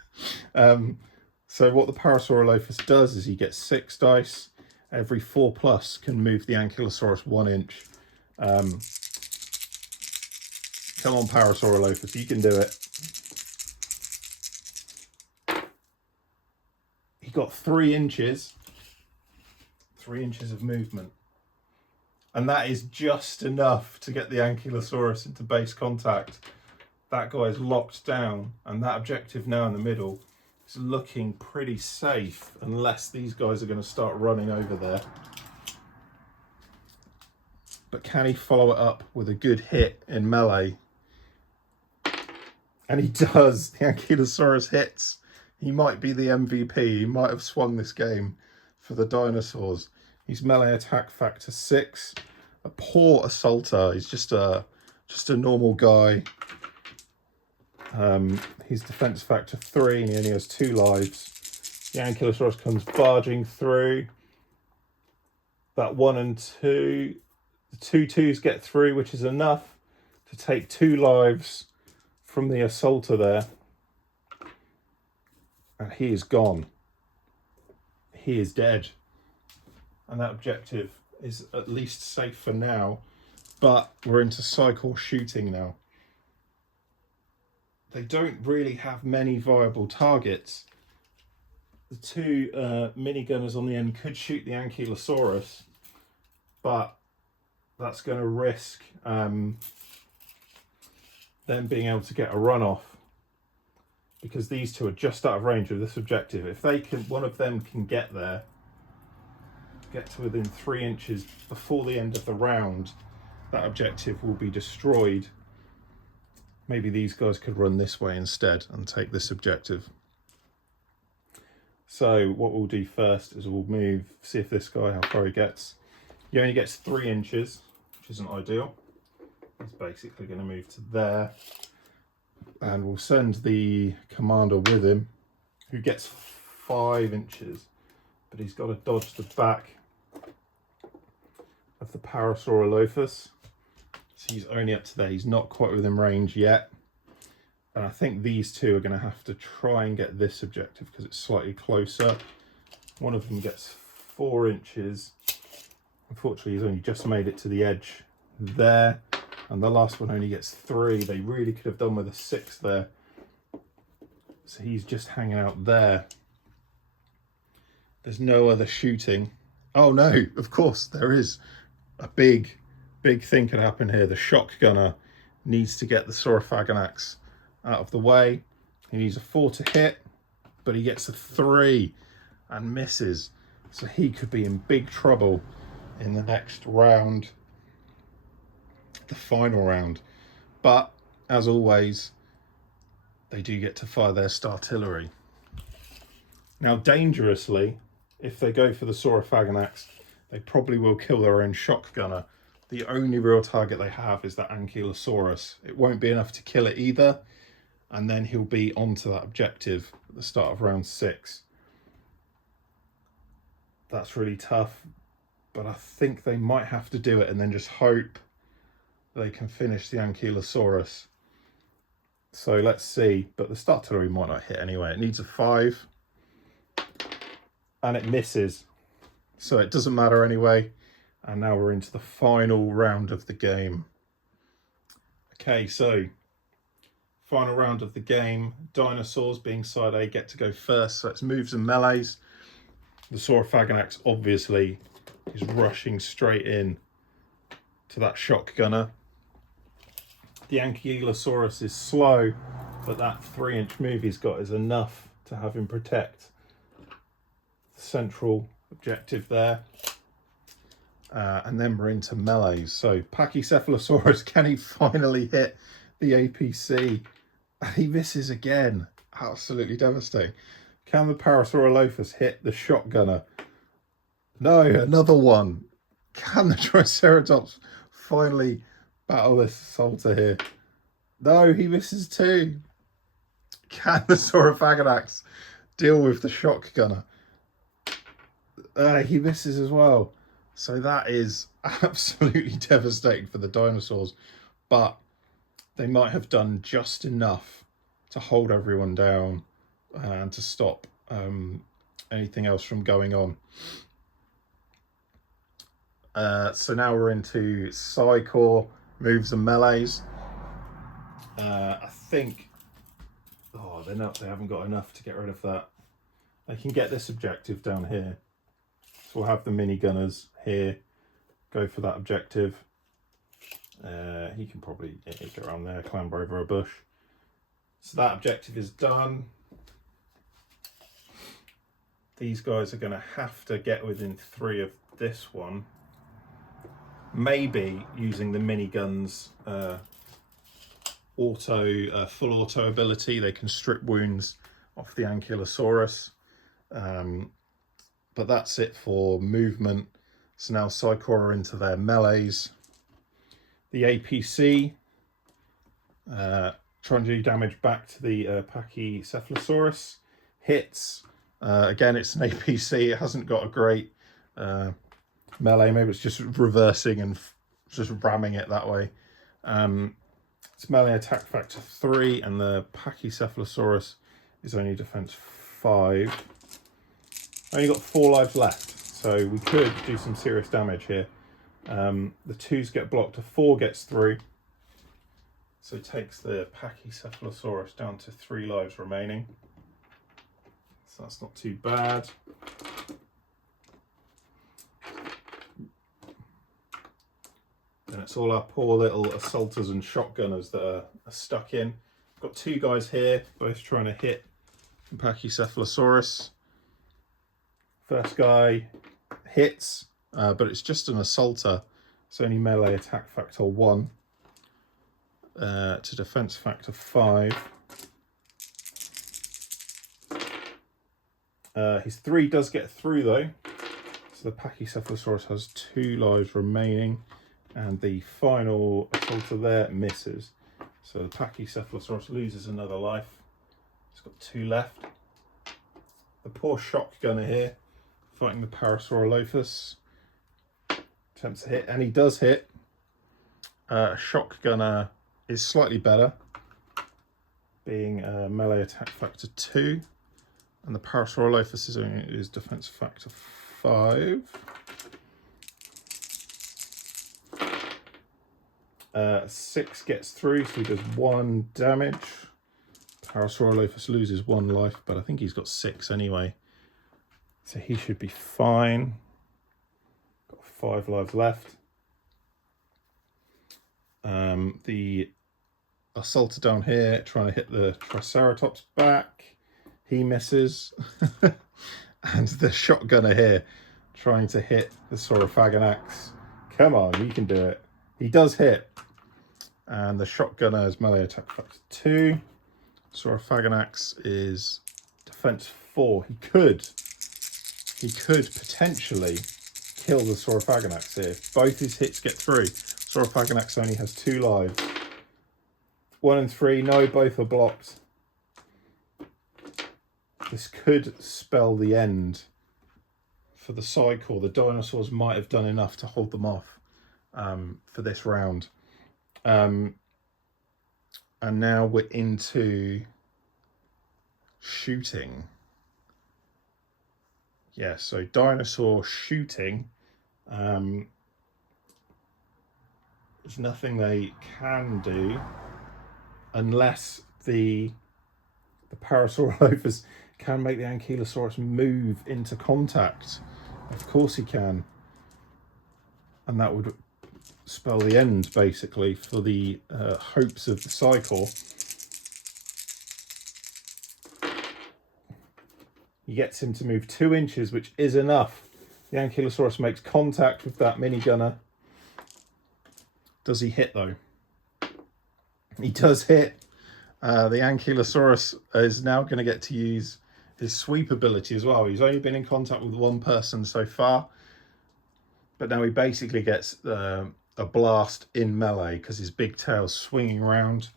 So what the Parasaurolophus does is he gets 6 dice. Every 4+ can move the Ankylosaurus 1 inch. Come on, Parasaurolophus, you can do it. He got 3 inches. 3 inches of movement. And that is just enough to get the Ankylosaurus into base contact. That guy is locked down, and that objective now in the middle is looking pretty safe, unless these guys are going to start running over there. But can he follow it up with a good hit in melee? And he does. The Ankylosaurus hits. He might be the MVP. He might have swung this game for the dinosaurs. He's melee attack factor 6. A poor assaulter. He's just a normal guy. His defense factor 3, and he only has 2 lives. The Ankylosaurus comes barging through. That 1 and 2. The 2 2s get through, which is enough to take 2 lives from the assaulter there. And he is gone. He is dead. And that objective is at least safe for now. But we're into Psychor shooting now. They don't really have many viable targets. The 2 minigunners on the end could shoot the Ankylosaurus, but that's going to risk them being able to get a run off, because these 2 are just out of range of this objective. If they can, one of them can get there, get to within 3 inches before the end of the round, that objective will be destroyed. Maybe these guys could run this way instead and take this objective. So what we'll do first is we'll move, see if this guy, how far he gets. He only gets 3 inches, which isn't ideal. He's basically going to move to there. And we'll send the commander with him, who gets 5 inches. But he's got to dodge the back of the Parasaurolophus. So he's only up to there. He's not quite within range yet. And I think these 2 are going to have to try and get this objective because it's slightly closer. One of them gets 4 inches. Unfortunately, he's only just made it to the edge there. And the last one only gets 3. They really could have done with a 6 there. So he's just hanging out there. There's no other shooting. Oh no, of course there is. A big thing could happen here. The shock gunner needs to get the Saurophaganax out of the way. He needs a 4 to hit, but he gets a 3 and misses. So he could be in big trouble in the next round, the final round. But as always, they do get to fire their startillery. Now, dangerously, if they go for the Saurophaganax, they probably will kill their own shock gunner. The only real target they have is that Ankylosaurus. It won't be enough to kill it either, and then he'll be onto that objective at the start of round 6. That's really tough, but I think they might have to do it and then just hope they can finish the Ankylosaurus. So let's see, but the Startillery might not hit anyway. It needs a 5 and it misses. So it doesn't matter anyway. And now we're into the final round of the game. Okay, so final round of the game. Dinosaurs, being side A, get to go first. So it's moves and melees. The Saurophagonax obviously is rushing straight in to that shotgunner. The Ankylosaurus is slow, but that 3-inch move he's got is enough to have him protect the central objective there. And then we're into melees. So Pachycephalosaurus, can he finally hit the APC? And he misses again. Absolutely devastating. Can the Parasaurolophus hit the shotgunner? No, another one. Can the Triceratops finally battle this assaulter here? No, he misses too. Can the Saurophagonax deal with the shotgunner? He misses as well. So that is absolutely devastating for the dinosaurs. But they might have done just enough to hold everyone down and to stop anything else from going on. So now we're into Psycore, moves and melees. I think, they haven't got enough to get rid of that. They can get this objective down here. So we'll have the minigunners here, go for that objective. He can probably get around there, clamber over a bush. So that objective is done. These guys are going to have to get within 3 of this one. Maybe using the miniguns full auto ability, they can strip wounds off the Ankylosaurus. But that's it for movement. So now Psycore are into their melees. The APC trying to do damage back to the Pachycephalosaurus. Hits. Again, it's an APC. It hasn't got a great melee. Maybe it's just reversing and just ramming it that way. It's melee attack factor 3, and the Pachycephalosaurus is only defense 5. Only got 4 lives left, so we could do some serious damage here. The 2s get blocked, a 4 gets through. So it takes the Pachycephalosaurus down to 3 lives remaining. So that's not too bad. And it's all our poor little assaulters and shotgunners that are stuck in. Got 2 guys here, both trying to hit the Pachycephalosaurus. First guy hits, but it's just an assaulter. It's only melee attack factor 1 to defense factor 5. His 3 does get through though. So the Pachycephalosaurus has 2 lives remaining. And the final assaulter there misses. So the Pachycephalosaurus loses another life. It's got 2 left. The poor shotgunner here, fighting the Parasaurolophus. Attempts to hit, and he does hit. Shotgunner is slightly better, being melee attack factor 2. And the Parasaurolophus is defense factor 5. 6 gets through, so he does 1 damage. Parasaurolophus loses 1 life, but I think he's got 6 anyway. So he should be fine. Got 5 lives left. The assaulter down here trying to hit the Triceratops back. He misses. And the shotgunner here trying to hit the Saurophagonax. Come on, you can do it. He does hit. And the shotgunner is melee attack factor 2. Saurophagonax is defense 4. He could potentially kill the Saurophagonax here. If both his hits get through. Saurophagonax only has 2 lives. 1 and 3, no, both are blocked. This could spell the end for the Psycore. The dinosaurs might have done enough to hold them off for this round. And now we're into shooting. Yeah, so dinosaur shooting. There's nothing they can do unless the Parasaurolophus can make the Ankylosaurus move into contact. Of course he can. And that would spell the end, basically, for the hopes of the cycle. He gets him to move 2 inches, which is enough. The Ankylosaurus makes contact with that minigunner. Does he hit, though? He does hit. The Ankylosaurus is now going to get to use his sweep ability as well. He's only been in contact with one person so far, but now he basically gets a blast in melee because his big tail's swinging around.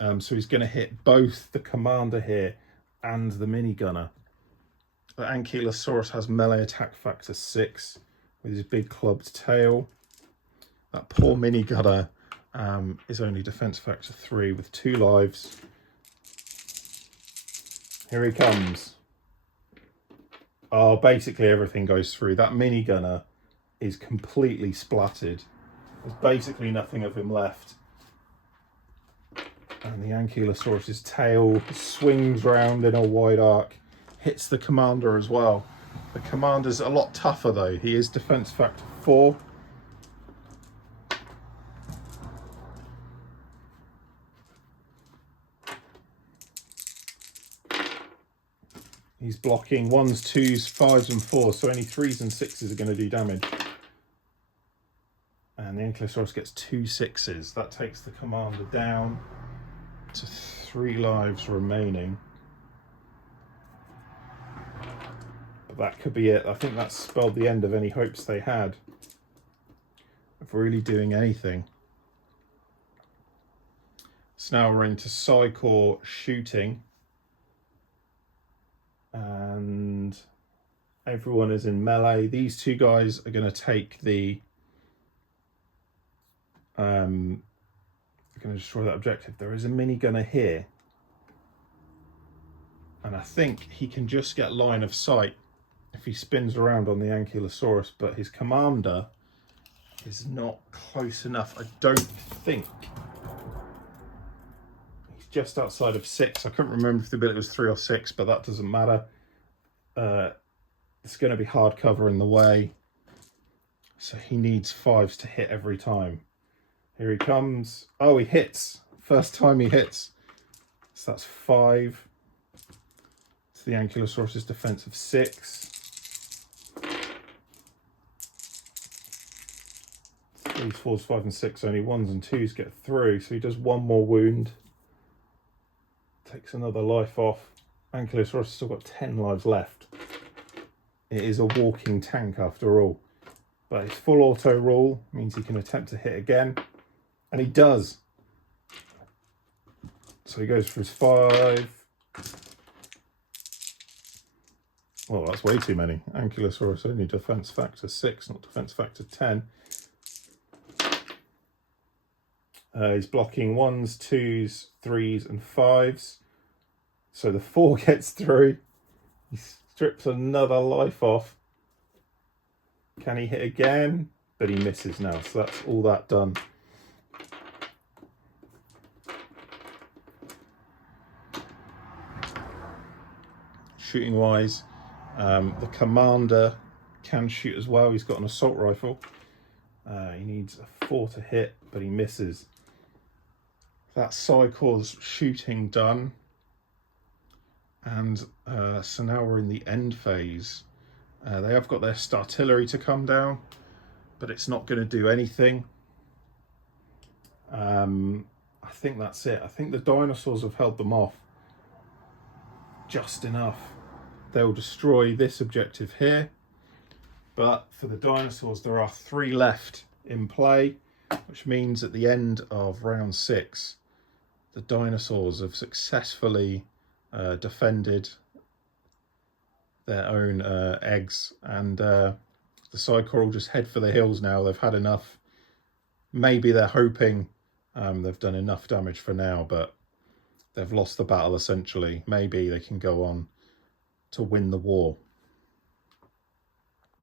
So he's going to hit both the commander here and the minigunner. The Ankylosaurus has melee attack factor 6 with his big clubbed tail. That poor minigunner is only defense factor 3 with 2 lives. Here he comes. Oh, basically everything goes through. That minigunner is completely splattered. There's basically nothing of him left. And the Ankylosaurus's tail swings round in a wide arc, hits the commander as well. The commander's a lot tougher though. He is defense factor 4. He's blocking 1s, 2s, 5s and 4s, so only 3s and 6s are going to do damage. And the Ankylosaurus gets 2 6s. That takes the commander down to 3 lives remaining. But that could be it. I think that spelled the end of any hopes they had of really doing anything. So now we're into Psycore shooting. And everyone is in melee. These 2 guys are going to take the going to destroy that objective. There is a minigunner here, and I think he can just get line of sight if he spins around on the Ankylosaurus, but his commander is not close enough. I don't think. He's just outside of 6. I couldn't remember if the ability was 3 or 6, but that doesn't matter. It's going to be hard cover in the way, so he needs 5s to hit every time. Here he comes. Oh, he hits. First time he hits. So that's 5. To the Ankylosaurus' defense of 6. 3s, 4s, 5 and 6. Only 1s and 2s get through. So he does 1 more wound. Takes another life off. Ankylosaurus has still got 10 lives left. It is a walking tank after all. But his full auto rule means he can attempt to hit again. And he does. So he goes for his 5. Well, that's way too many. Ankylosaurus only defense factor 6, not defense factor 10. He's blocking 1s, 2s, 3s and 5s. So the 4 gets through. He strips another life off. Can he hit again? But he misses now. So that's all that done. Shooting wise, the commander can shoot as well. He's got an assault rifle. He needs a 4 to hit, but he misses. That's Psycore's shooting done. And so now we're in the end phase. They have got their artillery to come down, but it's not going to do anything. I think that's it. I think the dinosaurs have held them off just enough. They'll destroy this objective here, but for the dinosaurs there are 3 left in play, which means at the end of round 6 the dinosaurs have successfully defended their own eggs, and the Psycore will just head for the hills now. They've had enough. Maybe they're hoping they've done enough damage for now, but they've lost the battle essentially. Maybe they can go on to win the war.